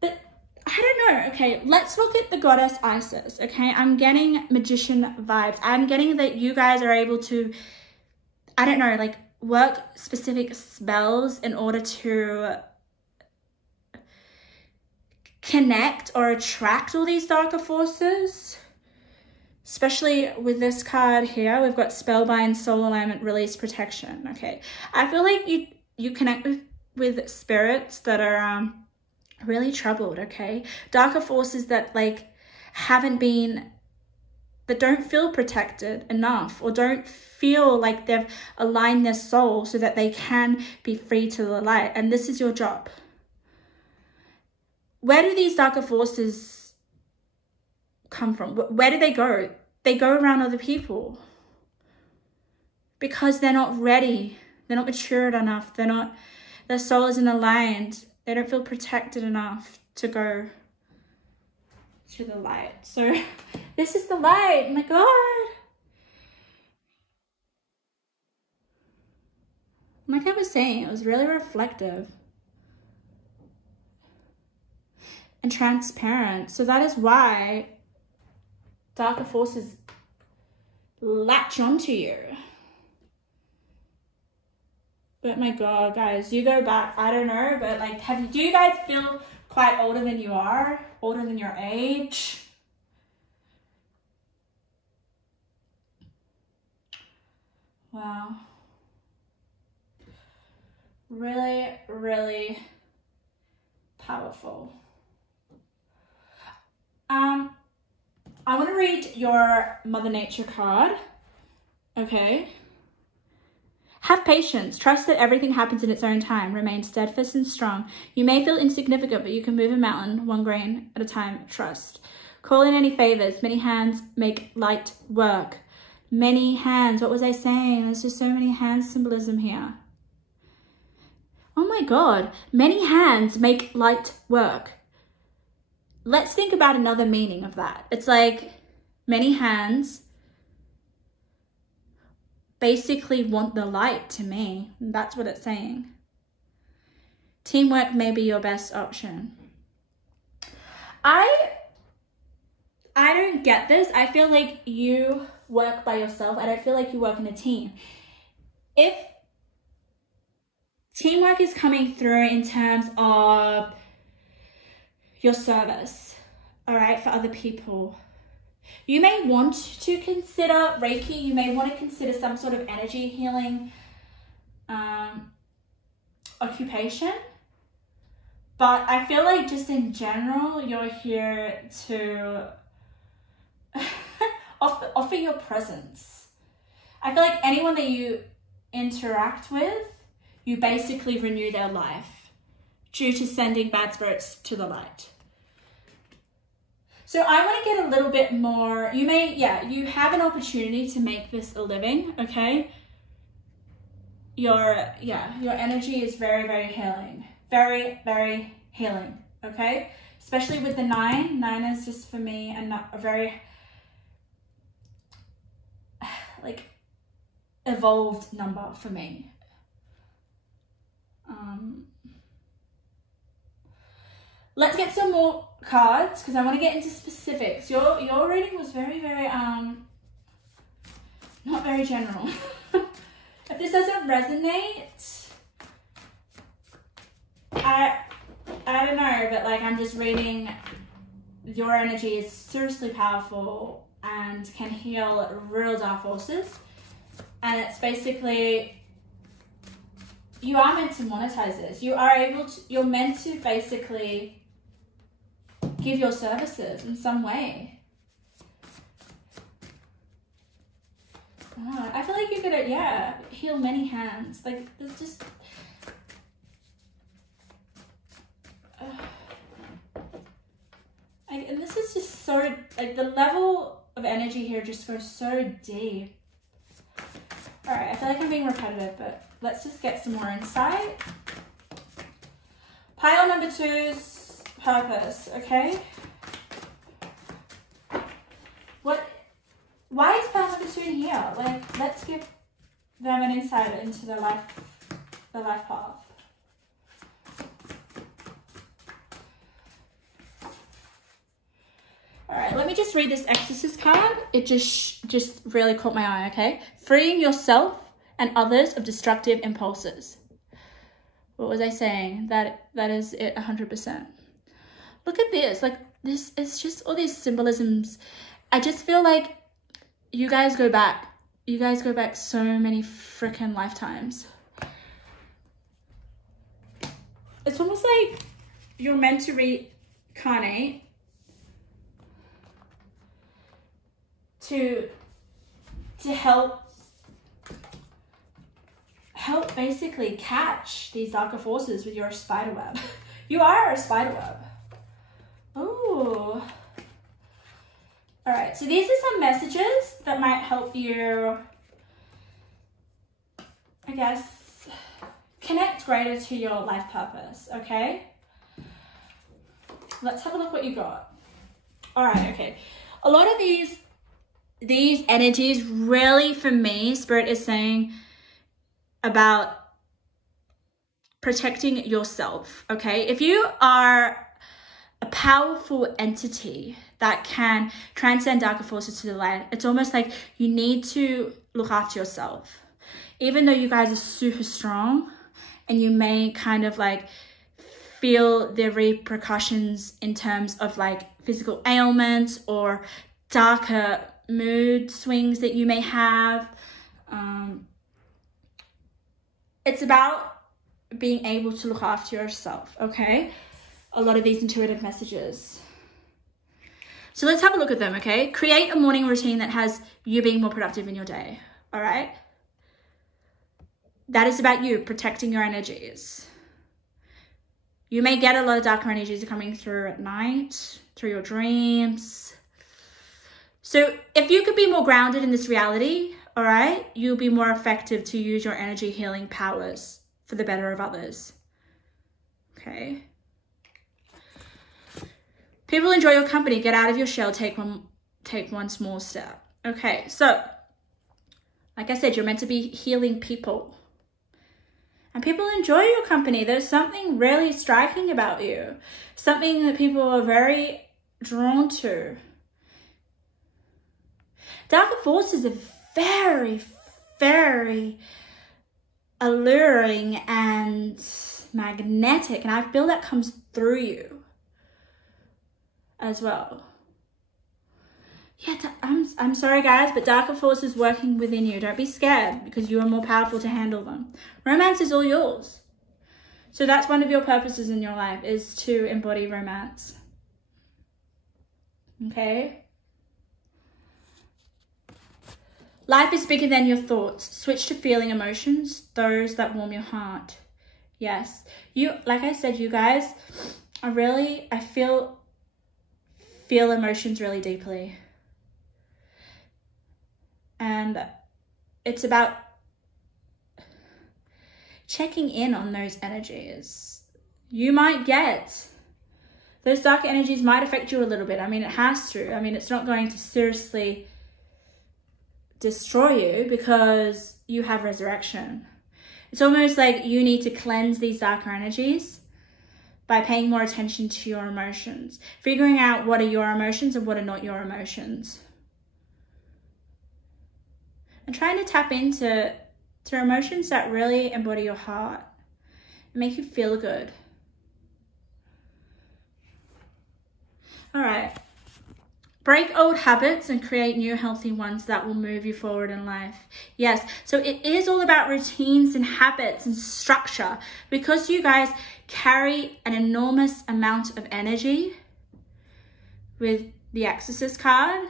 But I don't know. Okay, let's look at the goddess Isis. Okay, I'm getting magician vibes. I'm getting that you guys are able to, I don't know, like work specific spells in order to connect or attract all these darker forces. especially with this card here, we've got spellbind, soul alignment, release, protection. Okay, I feel like you connect with spirits that are really troubled. Okay, darker forces that like that don't feel protected enough, or don't feel like they've aligned their soul so that they can be free to the light. And this is your job. Where do these darker forces come from? Where do they go? They go around other people because they're not ready. They're not matured enough. Their soul isn't aligned. They don't feel protected enough to go to the light. So this is the light. Oh my God. Like I was saying, it was really reflective and transparent. So that is why darker forces latch onto you. But my God, guys, you go back, I don't know, but like, do you guys feel quite older than you are? Older than your age? Wow. Really, really powerful. I want to read your Mother Nature card. Okay. Have patience. Trust that everything happens in its own time. Remain steadfast and strong. You may feel insignificant, but you can move a mountain one grain at a time. Trust. Call in any favors. Many hands make light work. Many hands. What was I saying? There's just so many hand symbolism here. Oh my God. Many hands make light work. Let's think about another meaning of that. It's like many hands basically want the light to me. That's what it's saying. Teamwork may be your best option. I don't get this. I feel like you work by yourself. I don't feel like you work in a team. If teamwork is coming through in terms of your service, all right, for other people, you may want to consider Reiki. You may want to consider some sort of energy healing occupation. But I feel like just in general, you're here to offer your presence. I feel like anyone that you interact with, you basically renew their life due to sending bad spirits to the light. So I want to get a little bit more, you have an opportunity to make this a living, okay? Your energy is very, very healing. Very, very healing, okay? Especially with the 9. 9 is just for me a very, like, evolved number for me. Let's get some more cards because I want to get into specifics. Your reading was very, very not very general. If this doesn't resonate, I don't know, but like I'm just reading, your energy is seriously powerful and can heal real dark forces. And it's basically, you are meant to monetize this. You're meant to basically give your services in some way. I feel like you're gonna, heal many hands. Like, there's just, and this is just so, like, the level of energy here just goes so deep. All right, I feel like I'm being repetitive, but let's just get some more insight. Pile number 2's purpose, okay? Why is pile number 2 in here? Like, let's give them an insight into their life path. All right, let me just read this Exorcist card. It just really caught my eye, okay? Freeing yourself and others of destructive impulses. What was I saying? That is it 100%. Look at this. Like, this is just all these symbolisms. I just feel like you guys go back so many freaking lifetimes. It's almost like you're meant to reincarnate to help basically catch these darker forces with your spider web. You are a spider web. Ooh. All right, so these are some messages that might help you, I guess, connect greater to your life purpose, okay? Let's have a look what you got. All right, okay. A lot of these energies really, for me, Spirit is saying about protecting yourself, okay? If you are a powerful entity that can transcend darker forces to the light, it's almost like you need to look after yourself. Even though you guys are super strong and you may kind of like feel the repercussions in terms of like physical ailments or darker mood swings that you may have, it's about being able to look after yourself, okay? A lot of these intuitive messages. So let's have a look at them, okay? Create a morning routine that has you being more productive in your day, all right? That is about you protecting your energies. You may get a lot of darker energies coming through at night, through your dreams. So if you could be more grounded in this reality, all right, you'll be more effective to use your energy healing powers for the better of others, okay? People enjoy your company. Get out of your shell. Take one small step. Okay, so like I said, you're meant to be healing people. And people enjoy your company. There's something really striking about you. Something that people are very drawn to. Darker forces are very, very alluring and magnetic. And I feel that comes through you as well. Yeah, I'm sorry guys, but darker force is working within you. Don't be scared because you are more powerful to handle them. Romance is all yours. So that's one of your purposes in your life, is to embody romance. Okay? Life is bigger than your thoughts. Switch to feeling emotions, those that warm your heart. Yes. Like I said, you guys, I feel emotions really deeply. And it's about checking in on those energies. You might get, those dark energies might affect you a little bit. I mean, it has to. I mean, it's not going to seriously destroy you because you have resurrection. It's almost like you need to cleanse these darker energies by paying more attention to your emotions, figuring out what are your emotions and what are not your emotions, and trying to tap into emotions that really embody your heart and make you feel good. All right. Break old habits and create new healthy ones that will move you forward in life. Yes, so it is all about routines and habits and structure, because you guys carry an enormous amount of energy with the Exorcist card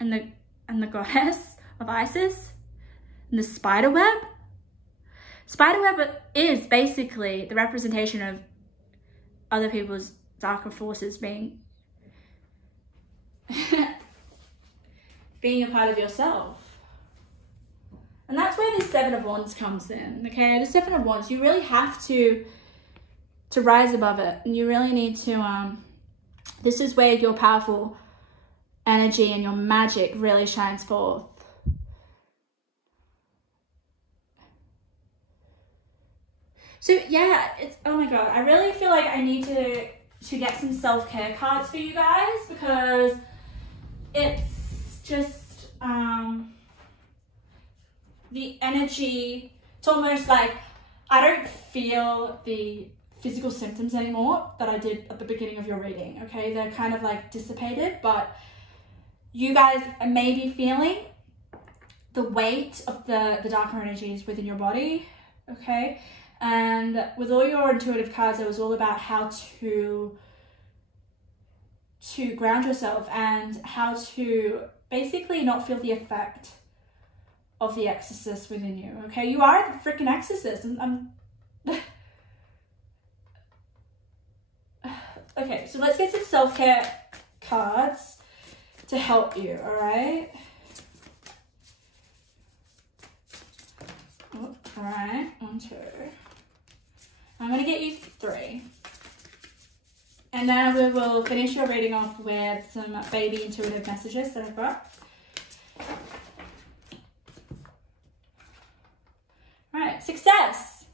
and the goddess of Isis and the spider web. Spider web is basically the representation of other people's darker forces being a part of yourself. And that's where the Seven of Wands comes in, okay? The Seven of Wands, you really have to rise above it. And you really need to, this is where your powerful energy and your magic really shines forth. So yeah, oh my God, I really feel like I need to get some self-care cards for you guys, because it's just, the energy, it's almost like I don't feel the physical symptoms anymore that I did at the beginning of your reading, okay? They're kind of like dissipated, but you guys may be feeling the weight of the darker energies within your body, okay? And with all your intuitive cards, it was all about how to ground yourself and how to basically not feel the effect of the exorcist within you, okay? You are the freaking exorcist. Okay, so let's get some self-care cards to help you, all right? Oh, all right, 1, 2. I'm going to get you 3. And then we will finish your reading off with some baby intuitive messages that I've got. All right, success.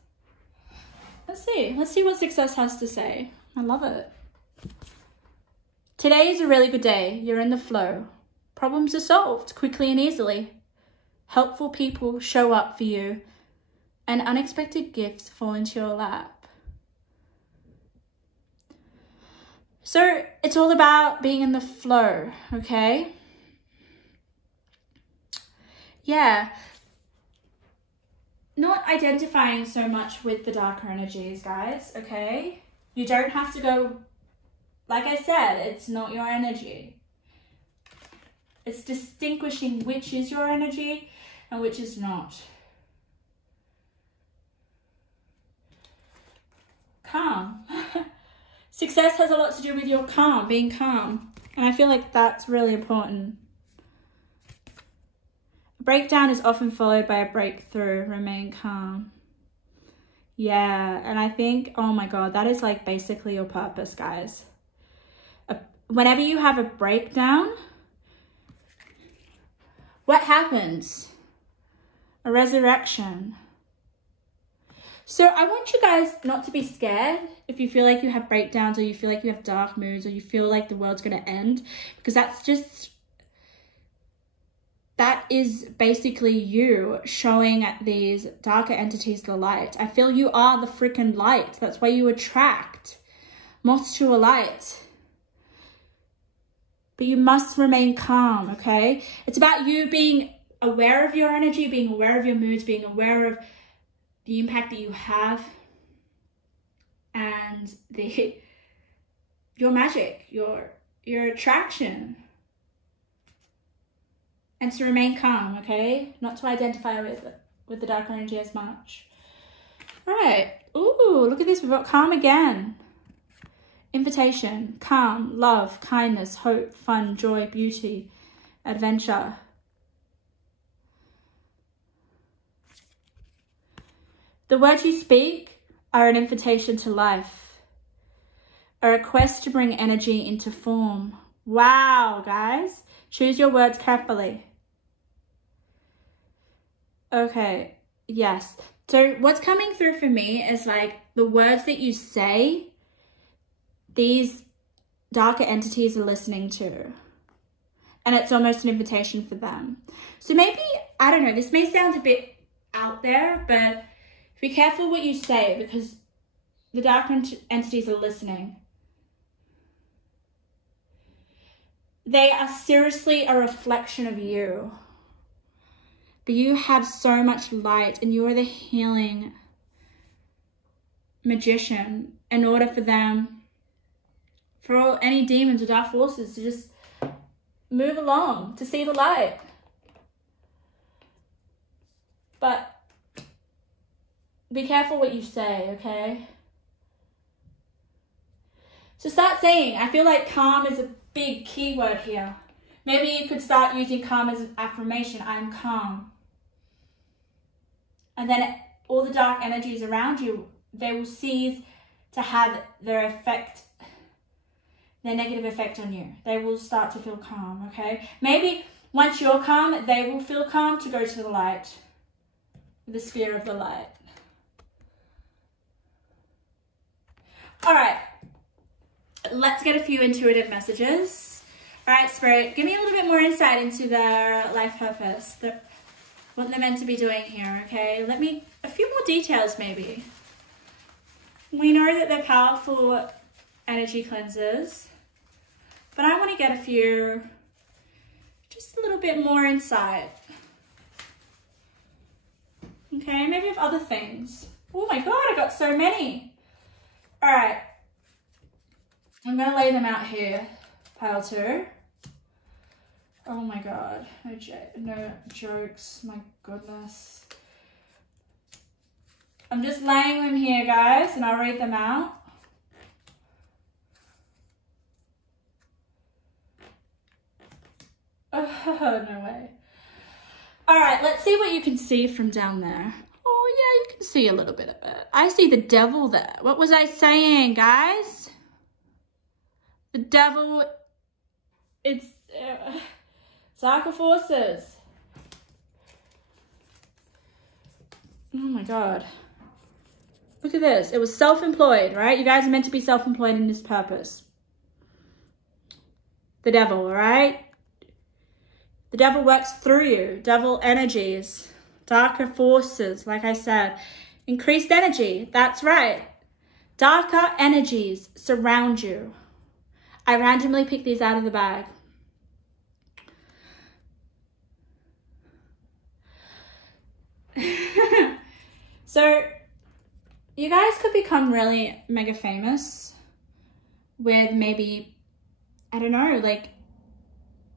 Let's see what success has to say. I love it. Today is a really good day. You're in the flow. Problems are solved quickly and easily. Helpful people show up for you, and unexpected gifts fall into your lap. So it's all about being in the flow, okay? Yeah. Not identifying so much with the darker energies, guys, okay? You don't have to go, like I said, it's not your energy. It's distinguishing which is your energy and which is not. Calm. Success has a lot to do with your calm, being calm. And I feel like that's really important. A breakdown is often followed by a breakthrough. Remain calm. Yeah, and I think, oh my God, that is like basically your purpose, guys. Whenever you have a breakdown, what happens? A resurrection. So I want you guys not to be scared if you feel like you have breakdowns, or you feel like you have dark moods, or you feel like the world's going to end, because that is basically you showing these darker entities the light. I feel you are the freaking light. That's why you attract moths to a light. But you must remain calm, okay? It's about you being aware of your energy, being aware of your moods, being aware of the impact that you have, and your magic, your attraction. And to remain calm, okay? Not to identify with the darker energy as much. All right. Ooh, look at this. We've got calm again. Invitation, calm, love, kindness, hope, fun, joy, beauty, adventure. The words you speak are an invitation to life, a request to bring energy into form. Wow, guys. Choose your words carefully. Okay, yes. So what's coming through for me is like the words that you say, these darker entities are listening to. And it's almost an invitation for them. So maybe, I don't know, this may sound a bit out there, but be careful what you say, because the darker entities are listening. They are seriously a reflection of you. But you have so much light, and you are the healing magician, in order for them, for any demons or dark forces to just move along, to see the light. But be careful what you say, okay? So start saying, I feel like calm is a big keyword here. Maybe you could start using calm as an affirmation. I'm calm. And then all the dark energies around you, they will cease to have their negative effect on you. They will start to feel calm, okay? Maybe once you're calm, they will feel calm to go to the light, the sphere of the light. All right, let's get a few intuitive messages. All right, Spirit, give me a little bit more insight into their life purpose, what they're meant to be doing here, okay? Let me, a few more details maybe. We know that they're powerful energy cleansers, but I want to get a few, just a little bit more insight. Okay, maybe of other things. Oh my God, I got so many. All right. I'm gonna lay them out here, pile 2. Oh my God, no jokes, my goodness. I'm just laying them here, guys, and I'll read them out. Oh, no way. All right, let's see what you can see from down there. Oh yeah, you can see a little bit of it. I see the devil there. What was I saying, guys? The devil, it's darker forces. Oh my God. Look at this. It was self-employed, right? You guys are meant to be self-employed in this purpose. The devil, all right? The devil works through you. Devil energies, darker forces, like I said. Increased energy, that's right. Darker energies surround you. I randomly picked these out of the bag. So you guys could become really mega famous with maybe, I don't know, like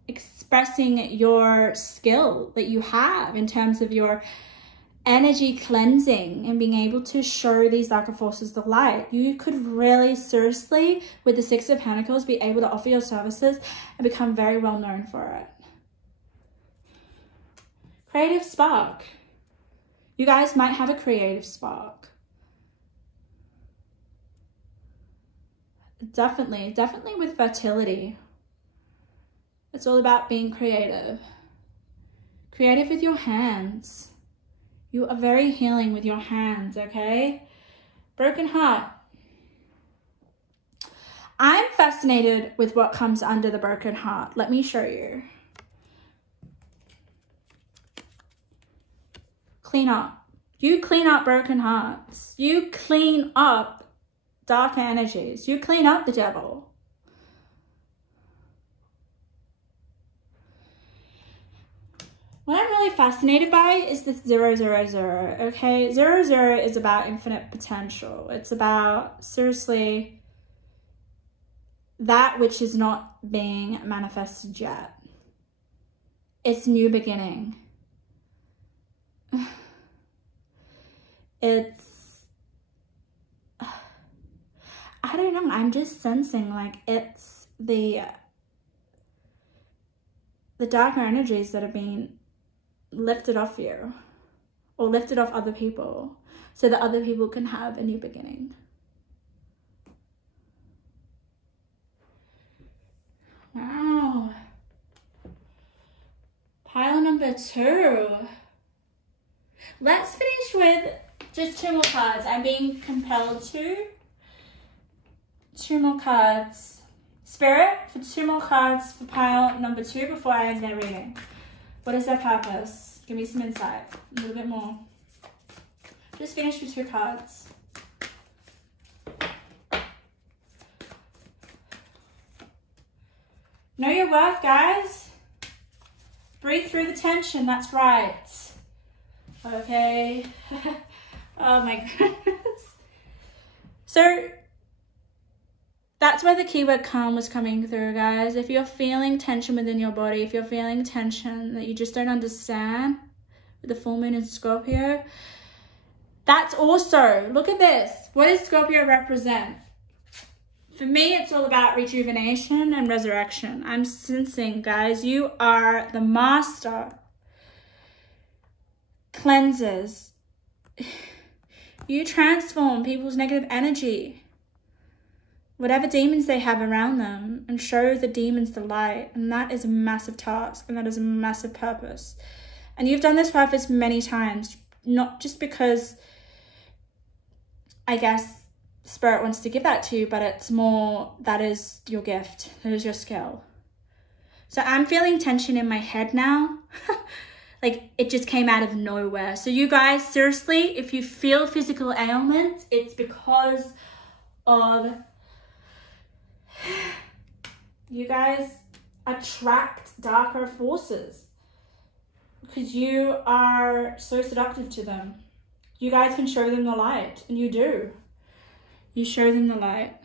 expressing your skill that you have in terms of your energy cleansing and being able to show these darker forces the light. You could really seriously, with the 6 of Pentacles, be able to offer your services and become very well known for it. Creative spark. You guys might have a creative spark. Definitely with fertility. It's all about being creative. Creative with your hands. You are very healing with your hands, okay? Broken heart. I'm fascinated with what comes under the broken heart. Let me show you. Clean up. You clean up broken hearts. You clean up dark energies. You clean up the devil. What I'm really fascinated by is this 000, okay? 0 is about infinite potential. It's about, seriously, that which is not being manifested yet. It's new beginning. It's, I don't know, I'm just sensing like it's the darker energies that have been lifted off you or lifted off other people so that other people can have a new beginning. Wow. Pile number 2. Let's finish with just 2 more cards. I'm being compelled to. 2 more cards. Spirit, for 2 more cards for pile number 2 before I end their reading. What is their purpose? Give me some insight. A little bit more. Just finish with 2 cards. Know your worth, guys. Breathe through the tension. That's right. Okay. Oh my goodness. So that's where the keyword calm was coming through, guys. If you're feeling tension within your body, if you're feeling tension that you just don't understand with the full moon in Scorpio, that's also, look at this. What does Scorpio represent? For me, it's all about rejuvenation and resurrection. I'm sensing, guys, you are the master cleansers. You transform people's negative energy, whatever demons they have around them, and show the demons the light. And that is a massive task, and that is a massive purpose. And you've done this purpose many times, not just because, I guess, Spirit wants to give that to you, but it's more, that is your gift. That is your skill. So I'm feeling tension in my head now. Like it just came out of nowhere. So you guys, seriously, if you feel physical ailments, it's because of, you guys attract darker forces because you are so seductive to them. you guys can show them the light, and you do. You show them the light.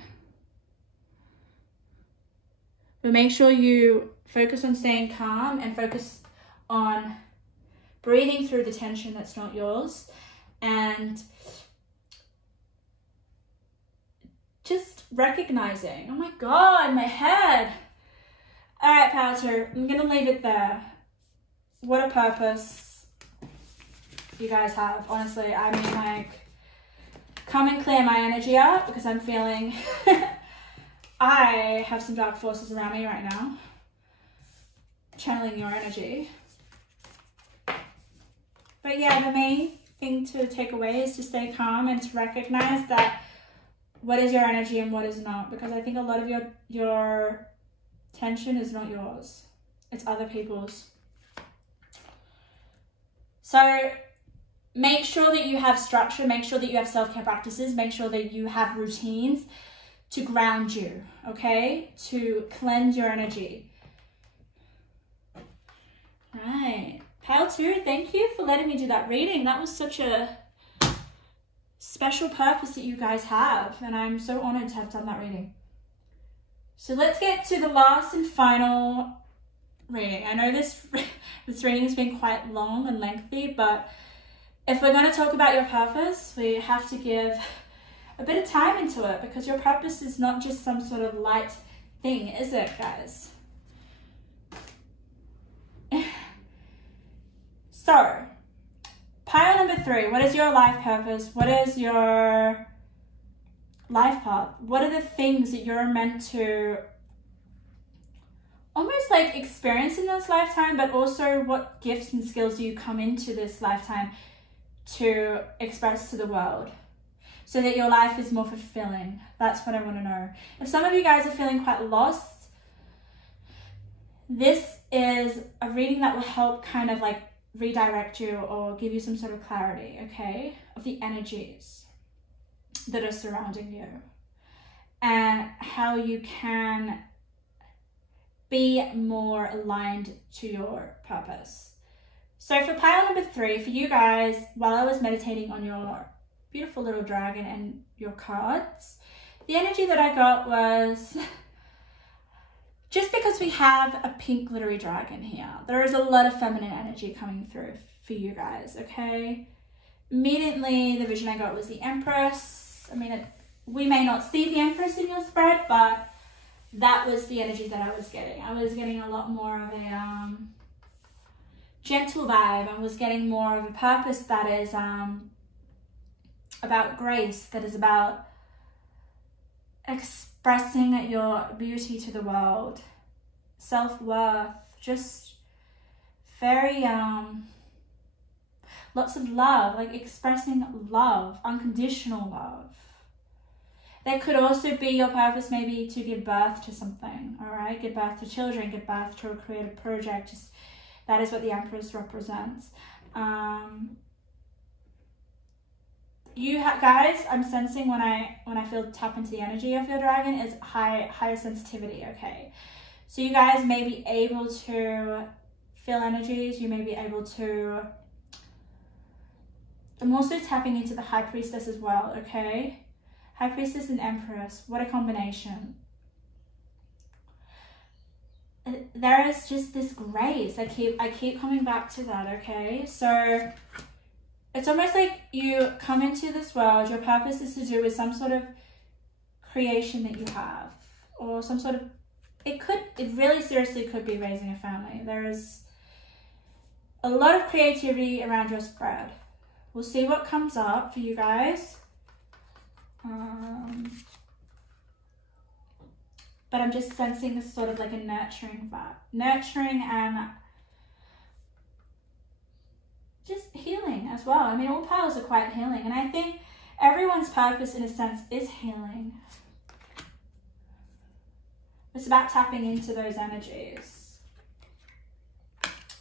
But make sure you focus on staying calm and focus on breathing through the tension that's not yours, and just recognizing, oh my God, my head. All right, Power 2, I'm gonna leave it there. What a purpose you guys have, honestly. I mean, like, come and clear my energy out, because I'm feeling I have some dark forces around me right now. Channeling your energy. But yeah, the main thing to take away is to stay calm and to recognize that what is your energy and what is not. Because I think a lot of your tension is not yours. It's other people's. So make sure that you have structure. Make sure that you have self-care practices. Make sure that you have routines to ground you, okay? To cleanse your energy. Right. Pale 2, thank you for letting me do that reading. That was such a special purpose that you guys have, and I'm so honored to have done that reading. So let's get to the last and final reading. I know this reading has been quite long and lengthy, but if we're going to talk about your purpose, we have to give a bit of time into it, because your purpose is not just some sort of light thing, is it, guys? So, pile number 3, what is your life purpose? What is your life path? What are the things that you're meant to almost like experience in this lifetime, but also what gifts and skills do you come into this lifetime to express to the world so that your life is more fulfilling? That's what I want to know. If some of you guys are feeling quite lost, this is a reading that will help kind of like redirect you or give you some sort of clarity, okay, of the energies that are surrounding you and how you can be more aligned to your purpose. So for pile number 3, for you guys, while I was meditating on your beautiful little dragon and your cards, the energy that I got was, just because we have a pink glittery dragon here, there is a lot of feminine energy coming through for you guys, okay? Immediately, the vision I got was the Empress. I mean, we may not see the Empress in your spread, but that was the energy that I was getting. I was getting a lot more of a gentle vibe. I was getting more of a purpose that is about grace, that is about expressing your beauty to the world, self-worth, just very lots of love, like expressing love, unconditional love. That could also be your purpose, maybe to give birth to something, all right? Give birth to children, give birth to a creative project. Just, that is what the Empress represents. You guys, I'm sensing when I feel tap into the energy of your dragon is higher sensitivity, okay? So you guys may be able to feel energies. You may be able to, I'm also tapping into the High Priestess as well, okay? High Priestess and Empress, what a combination. There is just this grace. I keep coming back to that, okay? So it's almost like you come into this world, your purpose is to do with some sort of creation that you have, or some sort of, it really seriously could be raising a family. There is a lot of creativity around your spread. We'll see what comes up for you guys. But I'm just sensing this sort of like a nurturing vibe. Nurturing and just healing as well. I mean, all piles are quite healing. And I think everyone's purpose in a sense is healing. It's about tapping into those energies.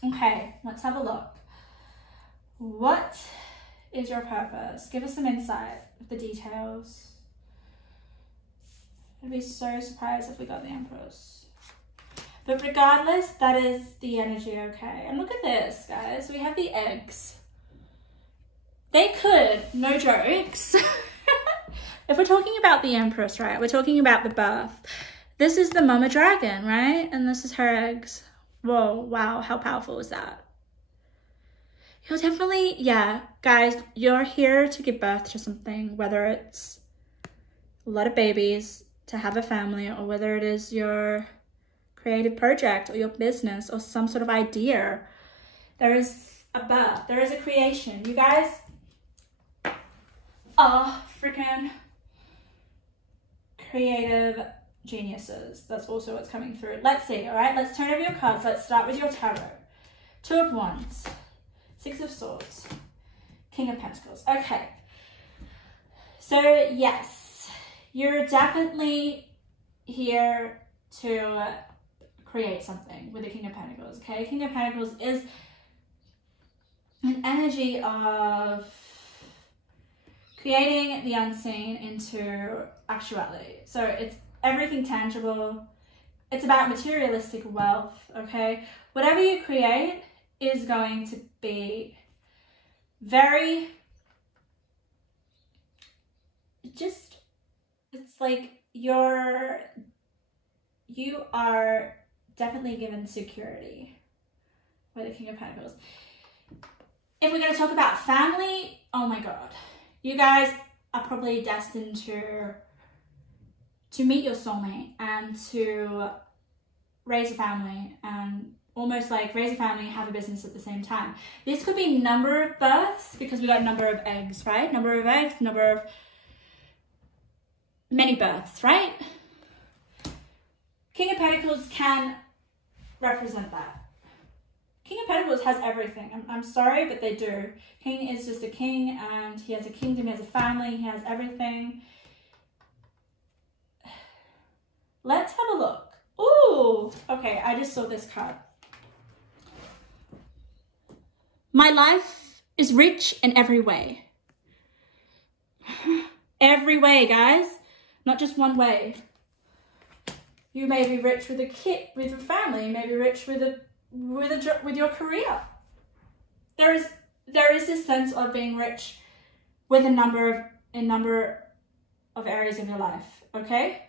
Okay, let's have a look. What is your purpose? Give us some insight of the details. I'd be so surprised if we got the Empress. But regardless, that is the energy, okay? And look at this, guys. We have the eggs. They could, no jokes. If we're talking about the Empress, right? We're talking about the birth. This is the mama dragon, right? And this is her eggs. Whoa, wow, how powerful is that? You're definitely, yeah, guys, you're here to give birth to something, whether it's a lot of babies, to have a family, or whether it is your creative project or your business or some sort of idea. There is a birth, there is a creation. You guys are freaking creative geniuses. That's also what's coming through. Let's see, all right? Let's turn over your cards. Let's start with your tarot. 2 of Wands, 6 of Swords, King of Pentacles. Okay. So, yes, you're definitely here to create something with the King of Pentacles, okay? King of Pentacles is an energy of creating the unseen into actuality. So it's everything tangible. It's about materialistic wealth, okay? Whatever you create is going to be very, just, it's like you are definitely given security by the King of Pentacles. If we're going to talk about family, oh my God, you guys are probably destined to meet your soulmate and to raise a family, and almost like raise a family and have a business at the same time. This could be number of births, because we got number of eggs, right? Number of eggs, number of many births, right? King of Pentacles can represent that. King of Pentacles has everything. I'm sorry, but they do. King is just a king, and he has a kingdom, he has a family, he has everything. Let's have a look. Ooh, okay, I just saw this card. My life is rich in every way. Every way, guys. Not just one way. You may be rich with a kid, with a family. You may be rich with your career. There is this sense of being rich with a number of areas of your life. Okay.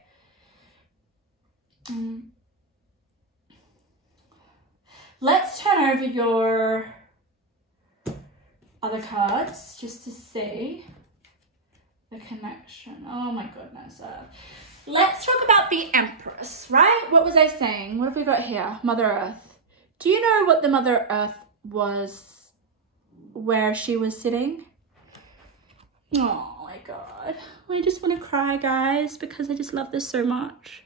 Let's turn over your other cards just to see the connection. Oh my goodness. Let's talk about the Empress, right? What was I saying? What have we got here? Mother Earth. Do you know what the Mother Earth was, where she was sitting? Oh my God. I just want to cry, guys, because I just love this so much.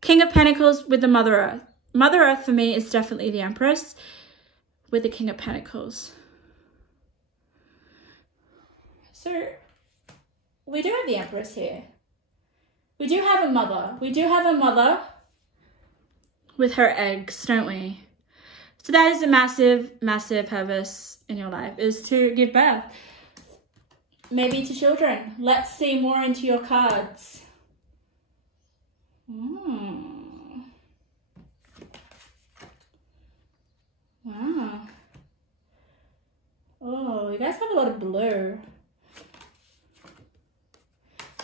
King of Pentacles with the Mother Earth. Mother Earth for me is definitely the Empress with the King of Pentacles. So we do have the Empress here. We do have a mother. We do have a mother with her eggs, don't we? So that is a massive, massive purpose in your life, is to give birth. Maybe to children. Let's see more into your cards. Wow. Oh, you guys have a lot of blue.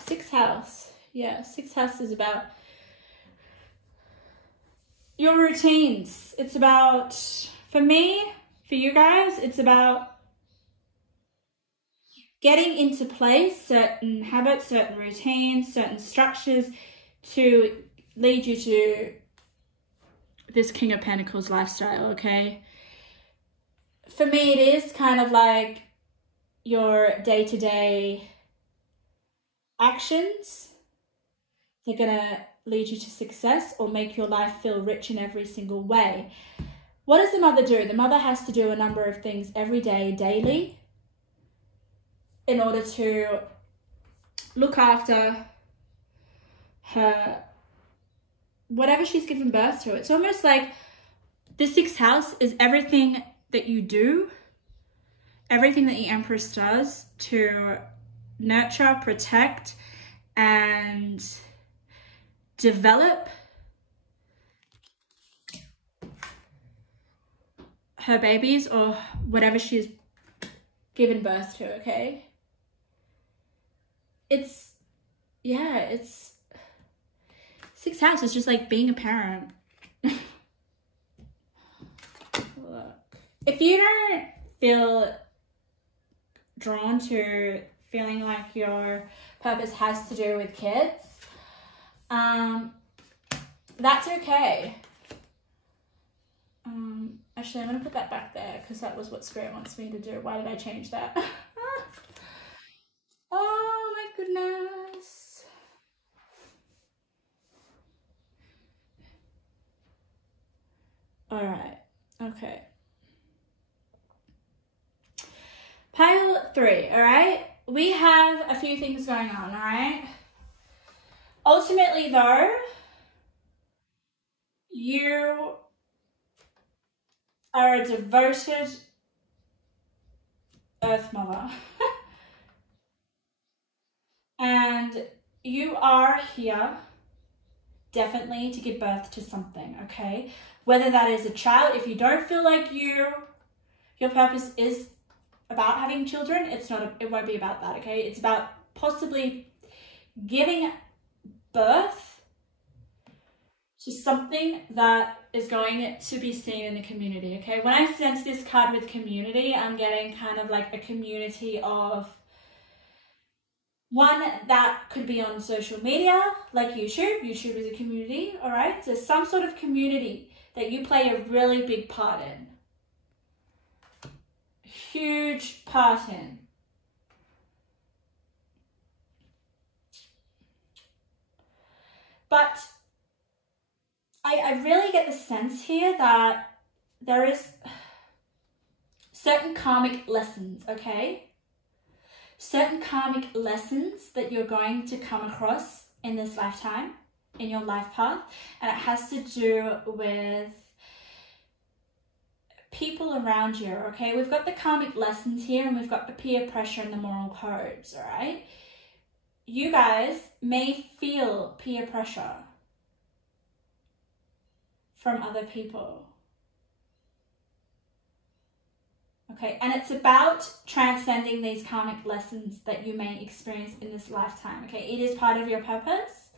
6th house. Yeah, 6th house is about your routines. It's about, for me, for you guys, it's about getting into place certain habits, certain routines, certain structures to lead you to this King of Pentacles lifestyle, okay? For me, it is kind of like your day-to-day actions. They're gonna lead you to success or make your life feel rich in every single way. What does the mother do? The mother has to do a number of things every day, daily, in order to look after her, whatever she's given birth to. It's almost like the 6th house is everything that you do, everything that the Empress does to nurture, protect, and develop her babies or whatever she's given birth to, okay? It's, yeah, it's 6th house is just like being a parent. Look. If you don't feel drawn to feeling like your purpose has to do with kids, that's okay. Actually, I'm going to put that back there because that was what Spirit wants me to do. Why did I change that? Oh my goodness. All right. Okay. Pile 3, all right? We have a few things going on, all right? Ultimately, though, you are a devoted Earth Mother. And you are here definitely to give birth to something, okay? Whether that is a child, if you don't feel like your purpose is about having children, it won't be about that, okay? It's about possibly giving birth to something that is going to be seen in the community, okay? When I sense this card with community, I'm getting kind of like a community of one that could be on social media, like YouTube. YouTube is a community, all right? So some sort of community that you play a really big part in. Huge part in. But I really get the sense here that there is certain karmic lessons, okay? Certain karmic lessons that you're going to come across in this lifetime, in your life path, and it has to do with people around you, okay? We've got the karmic lessons here, and we've got the peer pressure and the moral codes, all right? You guys may feel peer pressure from other people. Okay, and it's about transcending these karmic lessons that you may experience in this lifetime, okay? It is part of your purpose.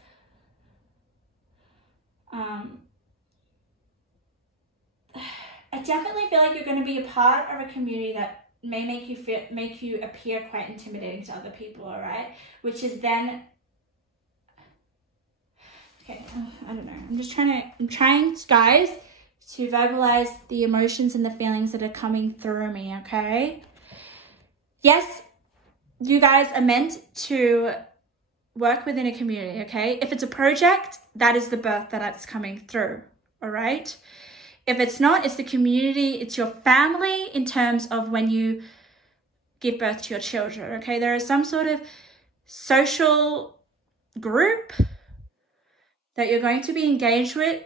I definitely feel like you're going to be a part of a community that may make you appear quite intimidating to other people, all right? Which is then, okay, I don't know. I'm trying, guys, to verbalize the emotions and the feelings that are coming through me, okay? Yes, you guys are meant to work within a community, okay? If it's a project, that is the birth that's coming through, all right? If it's not, it's the community, it's your family in terms of when you give birth to your children, okay? There is some sort of social group that you're going to be engaged with,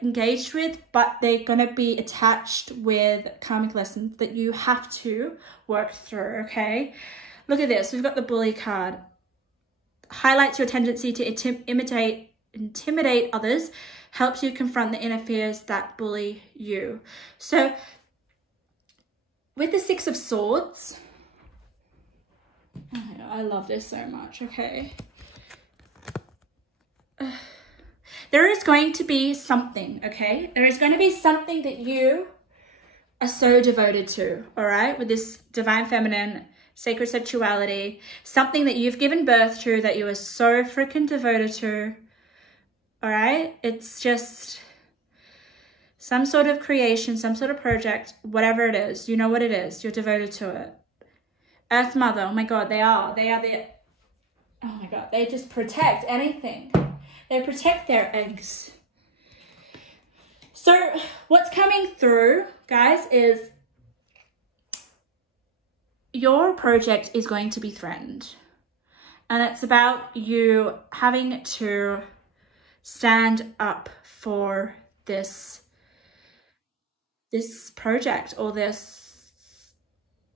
but they're going to be attached with karmic lessons that you have to work through, okay? Look at this. We've got the bully card. Highlights your tendency to intimidate others, helps you confront the inner fears that bully you. So with the 6 of Swords, I love this so much, okay? There is going to be something, okay? There is going to be something that you are so devoted to, all right? With this divine feminine, sacred sexuality, something that you've given birth to that you are so freaking devoted to, all right? It's just some sort of creation, some sort of project, whatever it is. You know what it is. You're devoted to it. Earth Mother, oh my God, they are the, oh my God, they just protect anything. They protect their eggs. So what's coming through, guys, is your project is going to be threatened. And it's about you having to stand up for this project or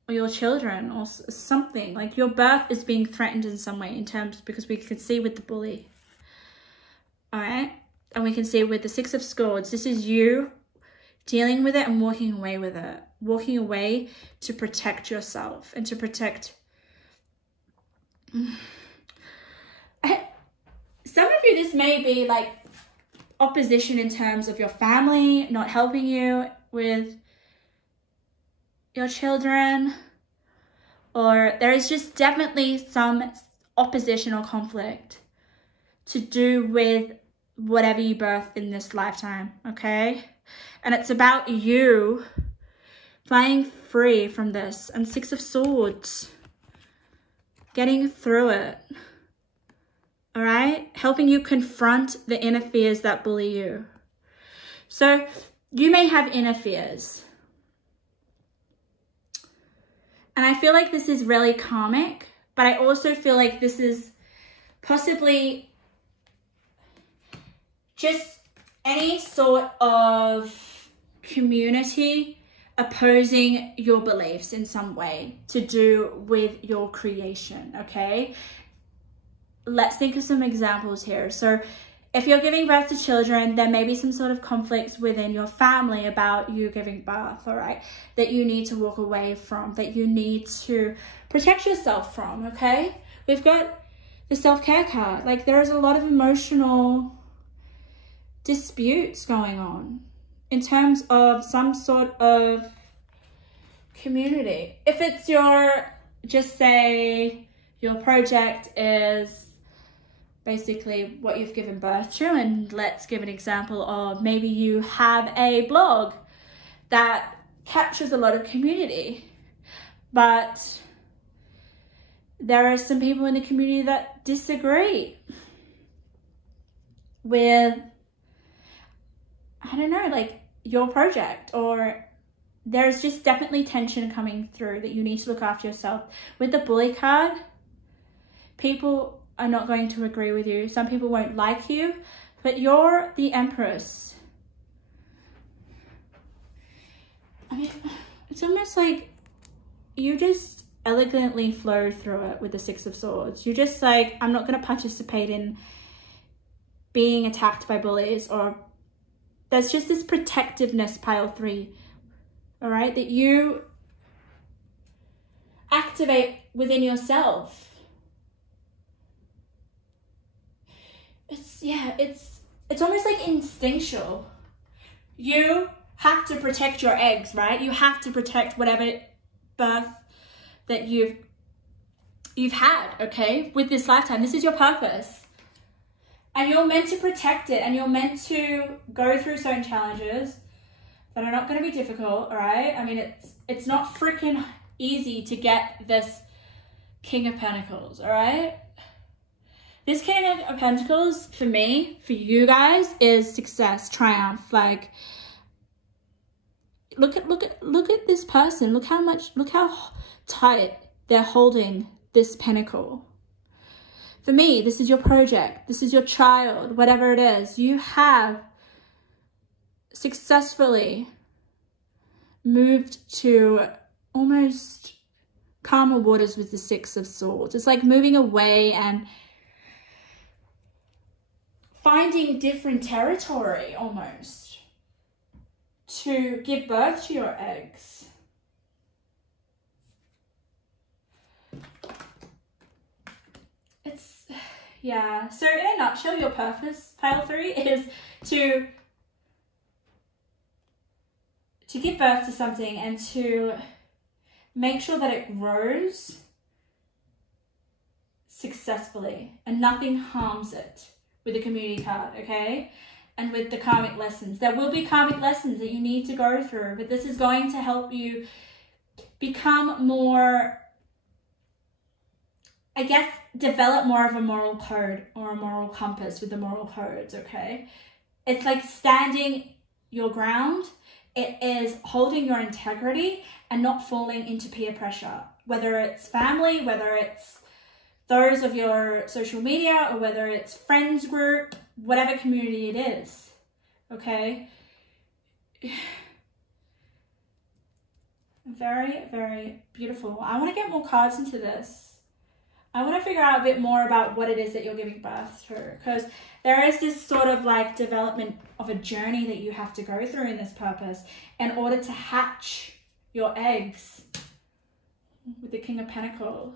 your children or something. Like your birth is being threatened in some way in terms, because we can see with the bully. All right, and we can see with the 6 of Swords, this is you dealing with it and walking away with it. Walking away to protect yourself and to protect... Some of you, this may be like opposition in terms of your family not helping you with your children, or there is just definitely some opposition or conflict to do with whatever you birth in this lifetime, okay? And it's about you flying free from this. And Six of Swords, getting through it, all right? Helping you confront the inner fears that bully you. So you may have inner fears. And I feel like this is really karmic, but I also feel like this is possibly just any sort of community opposing your beliefs in some way to do with your creation, okay? Let's think of some examples here. So if you're giving birth to children, there may be some sort of conflicts within your family about you giving birth, all right? That you need to walk away from, that you need to protect yourself from, okay? We've got the self-care card. Like, there is a lot of emotional disputes going on in terms of some sort of community. If it's your, just say your project is basically what you've given birth to, and let's give an example of maybe you have a blog that captures a lot of community, but there are some people in the community that disagree with, I don't know, like your project, or there's just definitely tension coming through that you need to look after yourself. With the bully card, people are not going to agree with you. Some people won't like you, but you're the Empress. I mean, it's almost like you just elegantly flow through it with the Six of Swords. You're just like, I'm not going to participate in being attacked by bullies, or there's just this protectiveness, pile 3, all right, that you activate within yourself. It's almost like instinctual. You have to protect your eggs, right? You have to protect whatever birth that you've had, okay? With this lifetime, this is your purpose. And you're meant to protect it, and you're meant to go through certain challenges that are not going to be difficult, all right? I mean, it's not freaking easy to get this King of Pentacles, all right? This King of Pentacles, for me, for you guys, is success, triumph. Like, look at this person. Look how tight they're holding this pentacle. For me, this is your project. This is your child, whatever it is. You have successfully moved to almost calmer waters with the Six of Swords. It's like moving away and finding different territory almost to give birth to your eggs. Yeah, so in a nutshell, your purpose, pile 3, is to give birth to something and to make sure that it grows successfully and nothing harms it with the community card, okay? And with the karmic lessons. There will be karmic lessons that you need to go through, but this is going to help you become more, I guess, develop more of a moral code or a moral compass with the moral codes, okay? It's like standing your ground. It is holding your integrity and not falling into peer pressure, whether it's family, whether it's those of your social media, or whether it's friends group, whatever community it is, okay? Very, very beautiful. I want to get more cards into this. I want to figure out a bit more about what it is that you're giving birth to, because there is this sort of like development of a journey that you have to go through in this purpose in order to hatch your eggs with the King of Pentacles.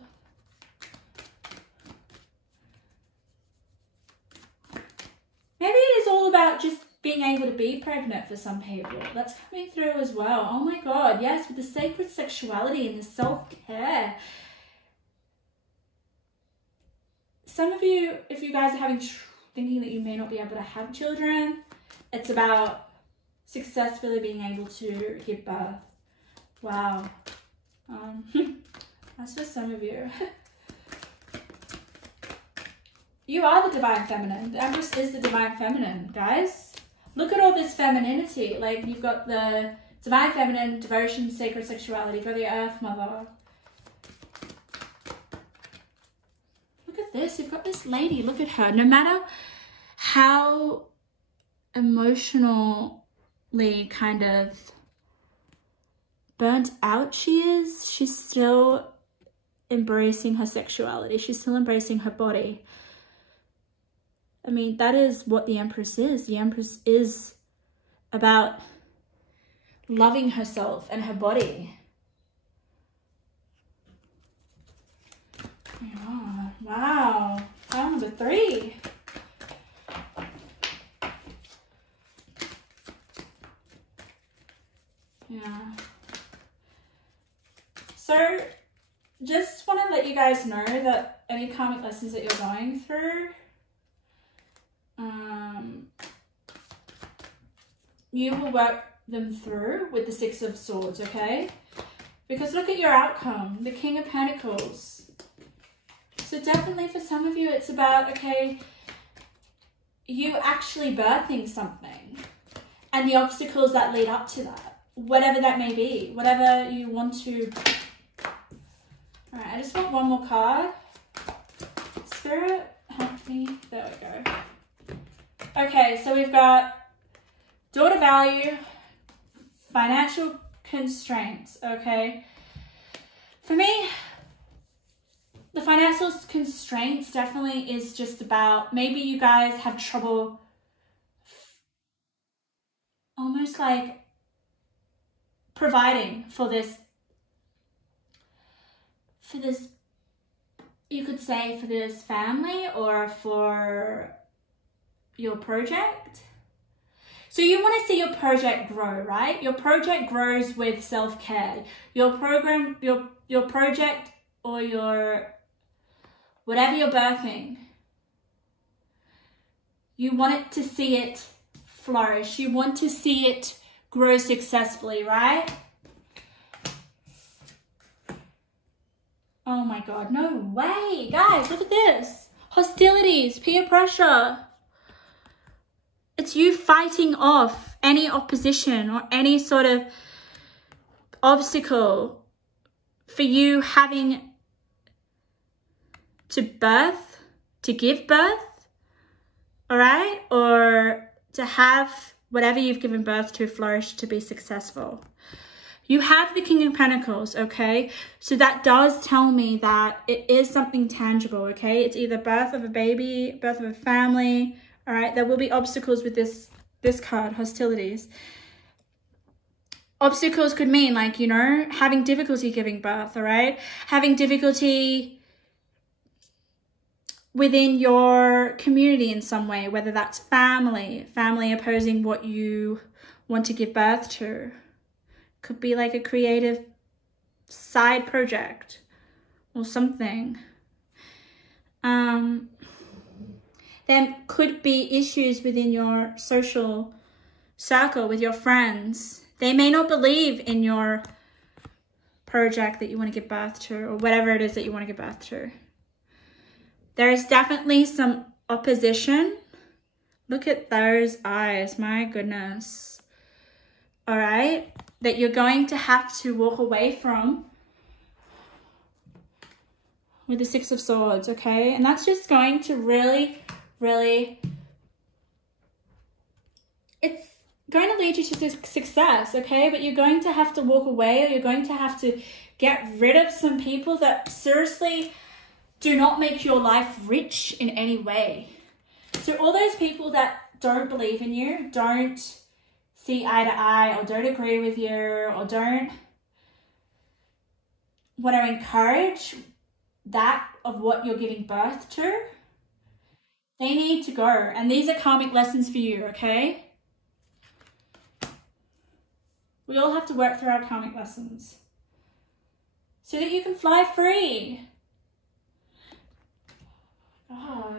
Maybe it is all about just being able to be pregnant for some people. That's coming through as well. Oh my God, yes, with the sacred sexuality and the self-care. Some of you, if you guys are thinking that you may not be able to have children, it's about successfully being able to give birth. Wow. That's for some of you. You are the divine feminine. The Empress is the divine feminine, guys. Look at all this femininity. Like, you've got the divine feminine, devotion, sacred sexuality. You've got the Earth Mother. Look at this. You've got this lady. Look at her. No matter how emotionally kind of burnt out she is, she's still embracing her sexuality. She's still embracing her body. I mean, that is what the Empress is. The Empress is about loving herself and her body. Oh, wow. File number 3. Yeah. So, just want to let you guys know that any karmic lessons that you're going through, you will work them through with the 6 of Swords, okay? Because look at your outcome, the King of Pentacles. So definitely for some of you, it's about, okay, you actually birthing something and the obstacles that lead up to that, whatever that may be, whatever you want to. All right, I just want one more card. Spirit, help me. There we go. Okay, so we've got daughter value, financial constraints, okay? For me, the financial constraints definitely is just about, maybe you guys have trouble almost like providing for this, you could say for this family or for your project. So you want to see your project grow, right? Your project grows with self-care. Your program, your project or your, whatever you're birthing, you want it to see it flourish. You want to see it grow successfully, right? Oh my God, no way. Guys, look at this. Hostilities, peer pressure. It's you fighting off any opposition or any sort of obstacle for you having to birth, to give birth, all right? Or to have whatever you've given birth to flourish, to be successful. You have the King of Pentacles, okay? So that does tell me that it is something tangible, okay? It's either birth of a baby, birth of a family, all right? There will be obstacles with this card, hostilities. Obstacles could mean like, you know, having difficulty giving birth, all right? Having difficulty within your community in some way, whether that's family opposing what you want to give birth to. Could be like a creative side project or something. There could be issues within your social circle with your friends. They may not believe in your project that you want to give birth to or whatever it is that you want to give birth to. There is definitely some opposition. Look at those eyes, my goodness. All right, that you're going to have to walk away from with the 6 of Swords, okay? And that's just going to really, it's going to lead you to success, okay? But you're going to have to walk away, or you're going to have to get rid of some people that seriously do not make your life rich in any way. So all those people that don't believe in you, don't see eye to eye, or don't agree with you, or don't want to encourage that of what you're giving birth to, they need to go. And these are karmic lessons for you, okay? We all have to work through our karmic lessons so that you can fly free. Oh,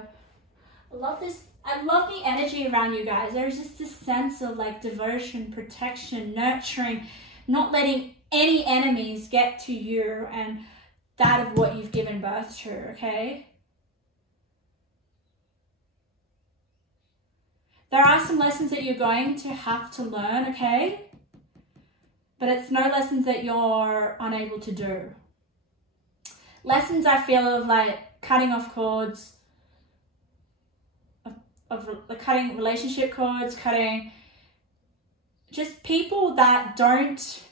I love this. I love the energy around you guys. There's just this sense of like devotion, protection, nurturing, not letting any enemies get to you and that of what you've given birth to, okay? There are some lessons that you're going to have to learn, okay? But it's no lessons that you're unable to do. Lessons I feel of like cutting off cords, of cutting relationship cords, cutting just people that don't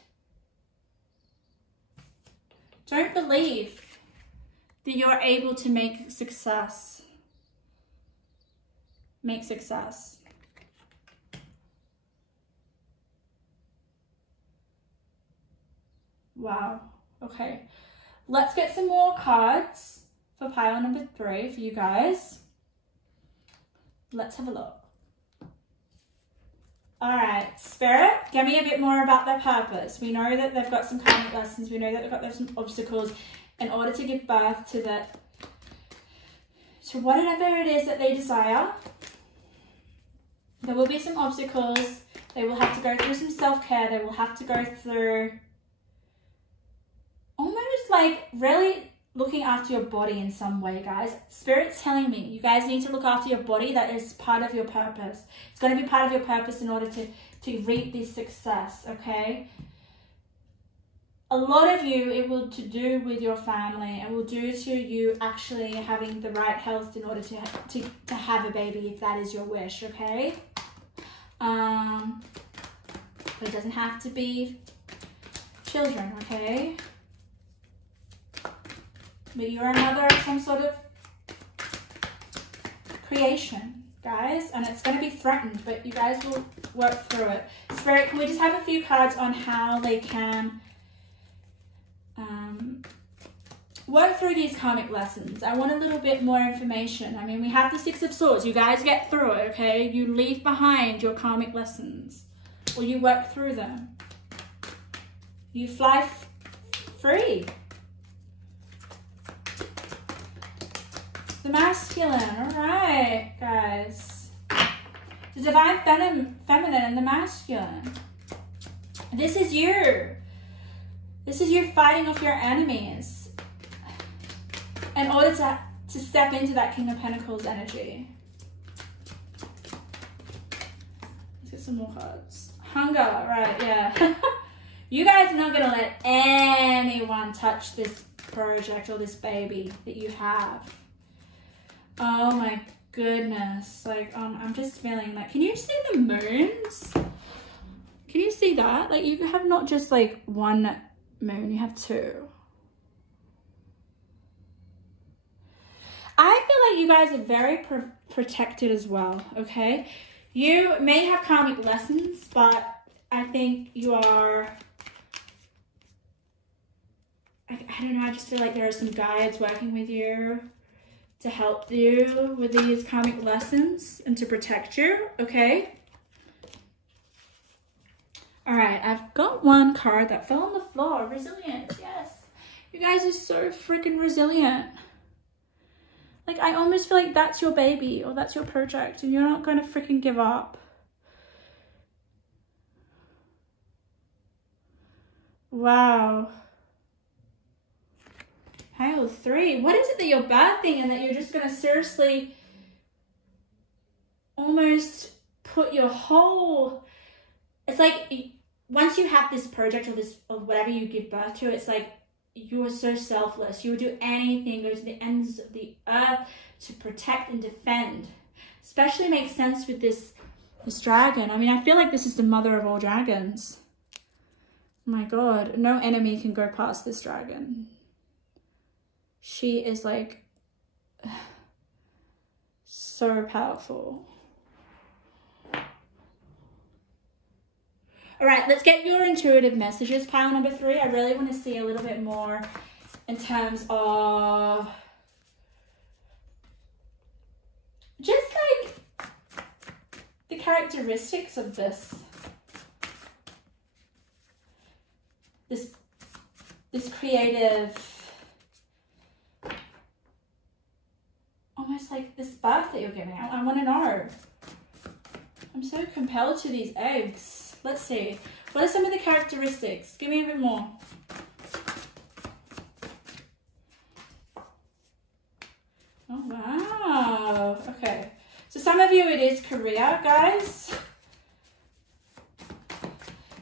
believe that you're able to make success. Make success. Wow. Okay. Let's get some more cards for pile number 3 for you guys. Let's have a look. All right, Spirit, give me a bit more about their purpose. We know that they've got some karmic lessons. We know that they've got some obstacles in order to give birth to that, to whatever it is that they desire. There will be some obstacles. They will have to go through some self-care. They will have to go through almost like really looking after your body in some way, guys. Spirit's telling me you guys need to look after your body. That is part of your purpose. It's going to be part of your purpose in order to reap this success, okay? A lot of you, it will to do with your family. It will do to you actually having the right health in order to have a baby, if that is your wish, okay? But it doesn't have to be children, okay? But you're a mother of some sort of creation, guys, and it's going to be threatened, but you guys will work through it. Spirit, can we just have a few cards on how they can work through these karmic lessons? I want a little bit more information. I mean, we have the 6 of Swords. You guys get through it, okay? You leave behind your karmic lessons, or you work through them. You fly free. The Masculine, all right, guys. The Divine Feminine and the Masculine. This is you. This is you fighting off your enemies in order to step into that King of Pentacles energy. Let's get some more cards. Hunger, right, yeah. You guys are not going to let anyone touch this project or this baby that you have. Oh my goodness. Like, I'm just feeling like, can you see the moons? Can you see that? Like, you have not just like one moon, you have 2. I feel like you guys are very protected as well, okay? You may have karmic lessons, but I think you are, I don't know, I just feel like there are some guides working with you to help you with these karmic lessons and to protect you, okay? All right, I've got one card that fell on the floor. Resilience, yes. You guys are so freaking resilient. Like, I almost feel like that's your baby or that's your project and you're not going to freaking give up. Wow. Pile 3. What is it that you're birthing and that you're just going to seriously almost put your whole... It's like once you have this project or whatever you give birth to, it's like you are so selfless. You would do anything, go to the ends of the earth to protect and defend. Especially makes sense with this dragon. I mean, I feel like this is the mother of all dragons. Oh my God, no enemy can go past this dragon. She is like so powerful. All right, let's get your intuitive messages, pile number 3. I really want to see a little bit more in terms of just like the characteristics of this creative, almost like this birth that you're giving. I want to know. I'm so compelled to these eggs. Let's see. What are some of the characteristics? Give me a bit more. Oh, wow. Okay. So some of you, it is career, guys.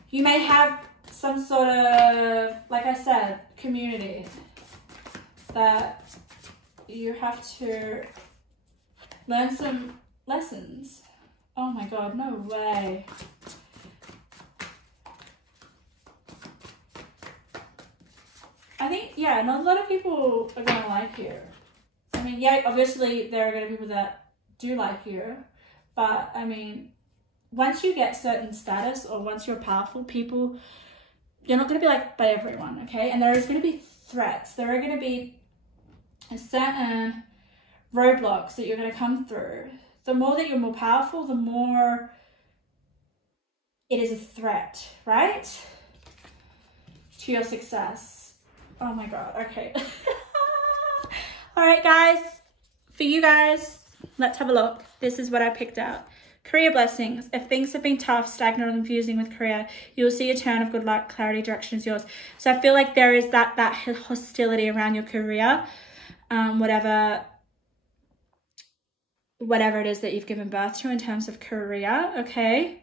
You may have some sort of, like I said, community that you have to learn some lessons. Oh my God, no way. I think, yeah, not a lot of people are going to like you. I mean, yeah, obviously there are going to be people that do like you, but I mean, once you get certain status or once you're powerful, people, you're not going to be liked by everyone, okay? And there is going to be threats. There are going to be a certain roadblocks that you're going to come through. The more that you're more powerful, the more it is a threat, right? To your success. Oh my God, okay. All right, guys, for you guys, let's have a look. This is what I picked out. Career blessings. If things have been tough, stagnant, or confusing with career, you will see a turn of good luck. Clarity, direction is yours. So I feel like there is that hostility around your career, whatever it is that you've given birth to in terms of career, okay?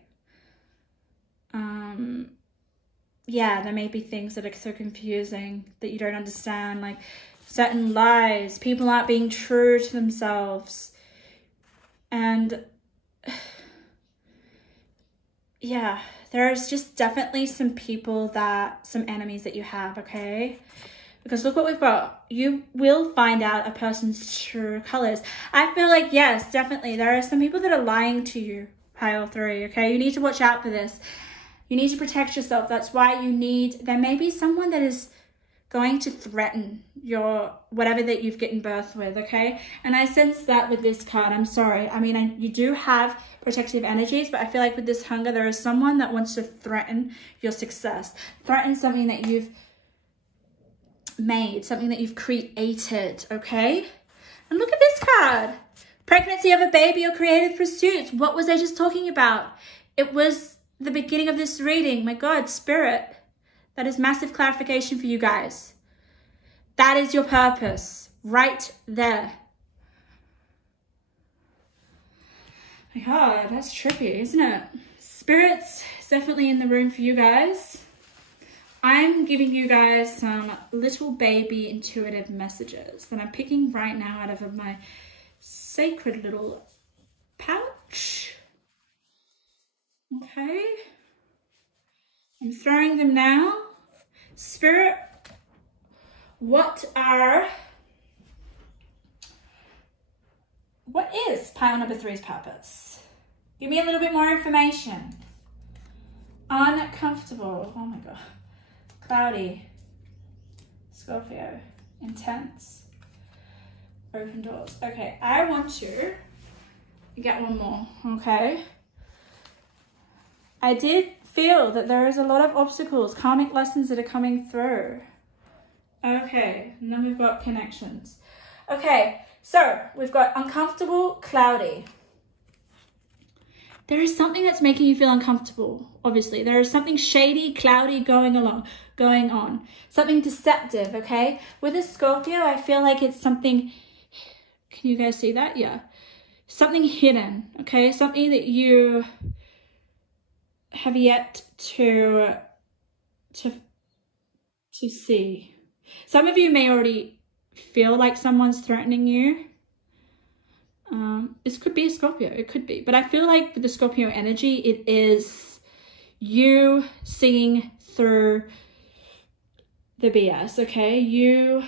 Yeah, there may be things that are so confusing that you don't understand, like certain lies, people aren't being true to themselves. And yeah, there's just definitely some people some enemies that you have, okay? Because look what we've got. You will find out a person's true colors. I feel like, yes, definitely. There are some people that are lying to you, pile 3, okay? You need to watch out for this. You need to protect yourself. That's why there may be someone that is going to threaten whatever that you've given birth with, okay? And I sense that with this card. I'm sorry. I mean, you do have protective energies, but I feel like with this hunger, there is someone that wants to threaten your success, threaten something that you've made, something that you've created, okay? And look at this card. Pregnancy of a baby or creative pursuits. What was I just talking about? It was the beginning of this reading. My God, Spirit. That is massive clarification for you guys. That is your purpose right there. My God, that's trippy, isn't it? Spirit's definitely in the room for you guys. I'm giving you guys some little baby intuitive messages that I'm picking right now out of my sacred little pouch. Okay. I'm throwing them now. Spirit, what is pile number 3's purpose? Give me a little bit more information. Uncomfortable. Oh my God. Cloudy. Scorpio. Intense. Open doors. Okay, I want to get one more, okay? I did feel that there is a lot of obstacles, karmic lessons that are coming through. Okay, and then we've got connections. Okay, so we've got uncomfortable, cloudy. There is something that's making you feel uncomfortable, obviously. There is something shady, cloudy going on. Something deceptive, okay? With a Scorpio, I feel like it's something, can you guys see that? Yeah. Something hidden, okay? Something that you have yet to see. Some of you may already feel like someone's threatening you. This could be a Scorpio, it could be. But I feel like with the Scorpio energy, it is you seeing through the BS, okay? You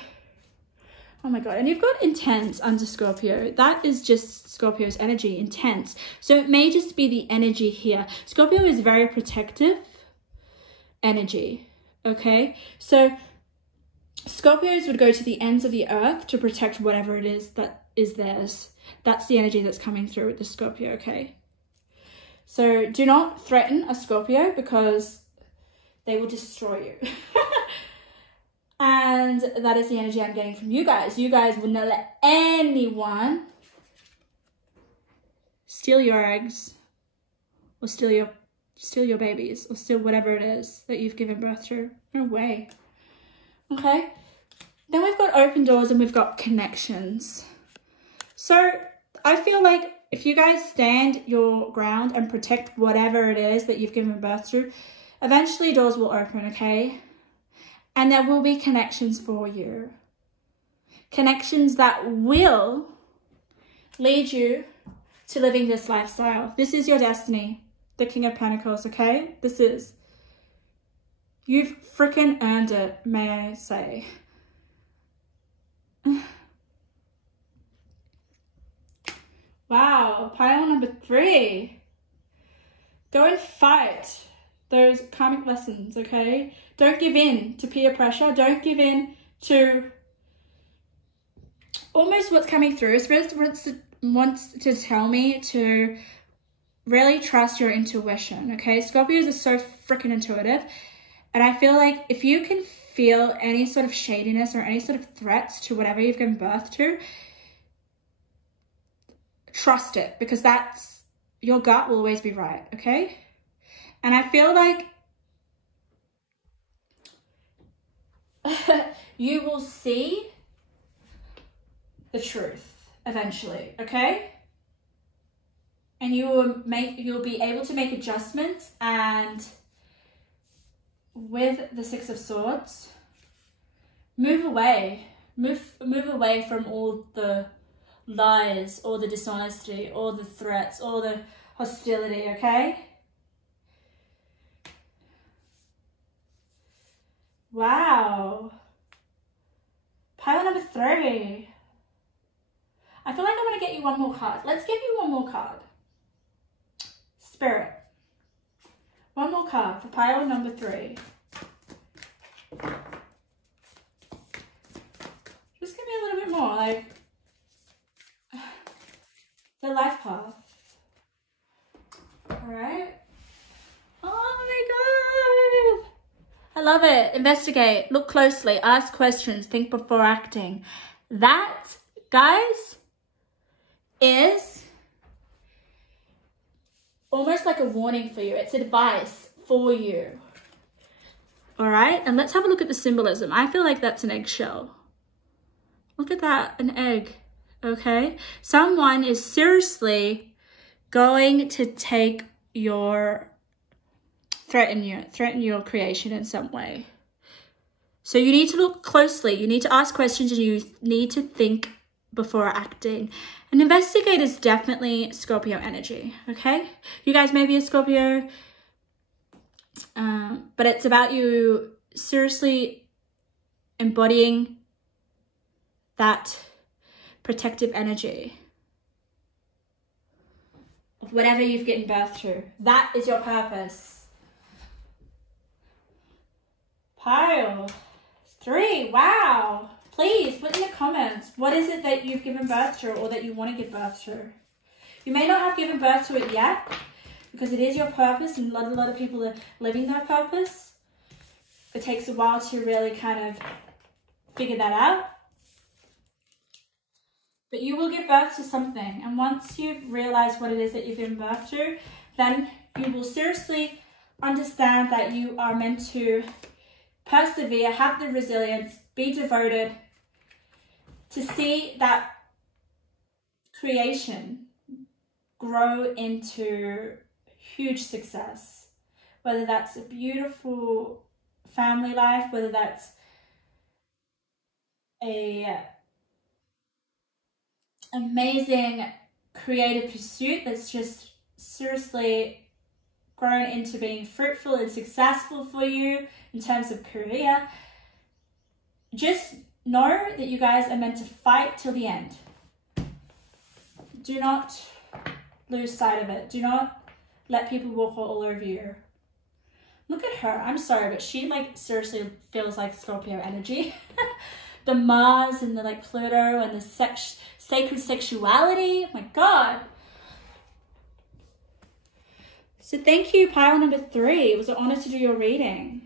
Oh my God. And you've got intense under Scorpio. That is just Scorpio's energy, intense. So it may just be the energy here. Scorpio is very protective energy. Okay. So Scorpios would go to the ends of the earth to protect whatever it is that is theirs. That's the energy that's coming through with the Scorpio. Okay. So do not threaten a Scorpio because they will destroy you. And that is the energy I'm getting from you guys. You guys will not let anyone steal your eggs or steal your babies or steal whatever it is that you've given birth to. No way. Okay. Then we've got open doors and we've got connections. So I feel like if you guys stand your ground and protect whatever it is that you've given birth to, eventually doors will open, okay? And there will be connections for you. Connections that will lead you to living this lifestyle. This is your destiny. The King of Pentacles, okay? This is. You've freaking earned it, may I say. Wow, pile number 3. Go and fight those karmic lessons, okay? Don't give in to peer pressure. Don't give in to almost what's coming through. Spirit wants to tell me to really trust your intuition, okay? Scorpios are so freaking intuitive. And I feel like if you can feel any sort of shadiness or any sort of threats to whatever you've given birth to, trust it, because that's, your gut will always be right, okay? And I feel like you will see the truth eventually, okay? And you'll be able to make adjustments, and with the Six of Swords, move away from all the lies, all the dishonesty, all the threats, all the hostility, okay? Wow. Pile number 3. I feel like I want to get you one more card. Let's give you one more card. Spirit. One more card for pile number 3. Just give me a little bit more, like the life path. All right. Oh my God. I love it. Investigate, look closely, ask questions, think before acting. That, guys, is almost like a warning for you. It's advice for you. All right. And let's have a look at the symbolism. I feel like that's an eggshell. Look at that, an egg. Okay. Someone is seriously going to take your, threaten your creation in some way. So you need to look closely. You need to ask questions, and you need to think before acting. And investigate is definitely Scorpio energy, okay? You guys may be a Scorpio, but it's about you seriously embodying that protective energy of whatever you've given birth to. That is your purpose. Pile 3, wow. Please put in the comments, what is it that you've given birth to or that you want to give birth to? You may not have given birth to it yet because it is your purpose, and a lot of people are living their purpose. It takes a while to really kind of figure that out. But you will give birth to something, and once you've realized what it is that you've given birth to, then you will seriously understand that you are meant to persevere, have the resilience, be devoted, to see that creation grow into huge success. Whether that's a beautiful family life, whether that's a amazing creative pursuit that's just seriously grown into being fruitful and successful for you in terms of career. Just know that you guys are meant to fight till the end. Do not lose sight of it. Do not let people walk all over you. Look at her. I'm sorry, but she like seriously feels like Scorpio energy. The Mars and the like Pluto and the sacred sexuality. Oh my God. So thank you, pile number 3. It was an honor to do your reading.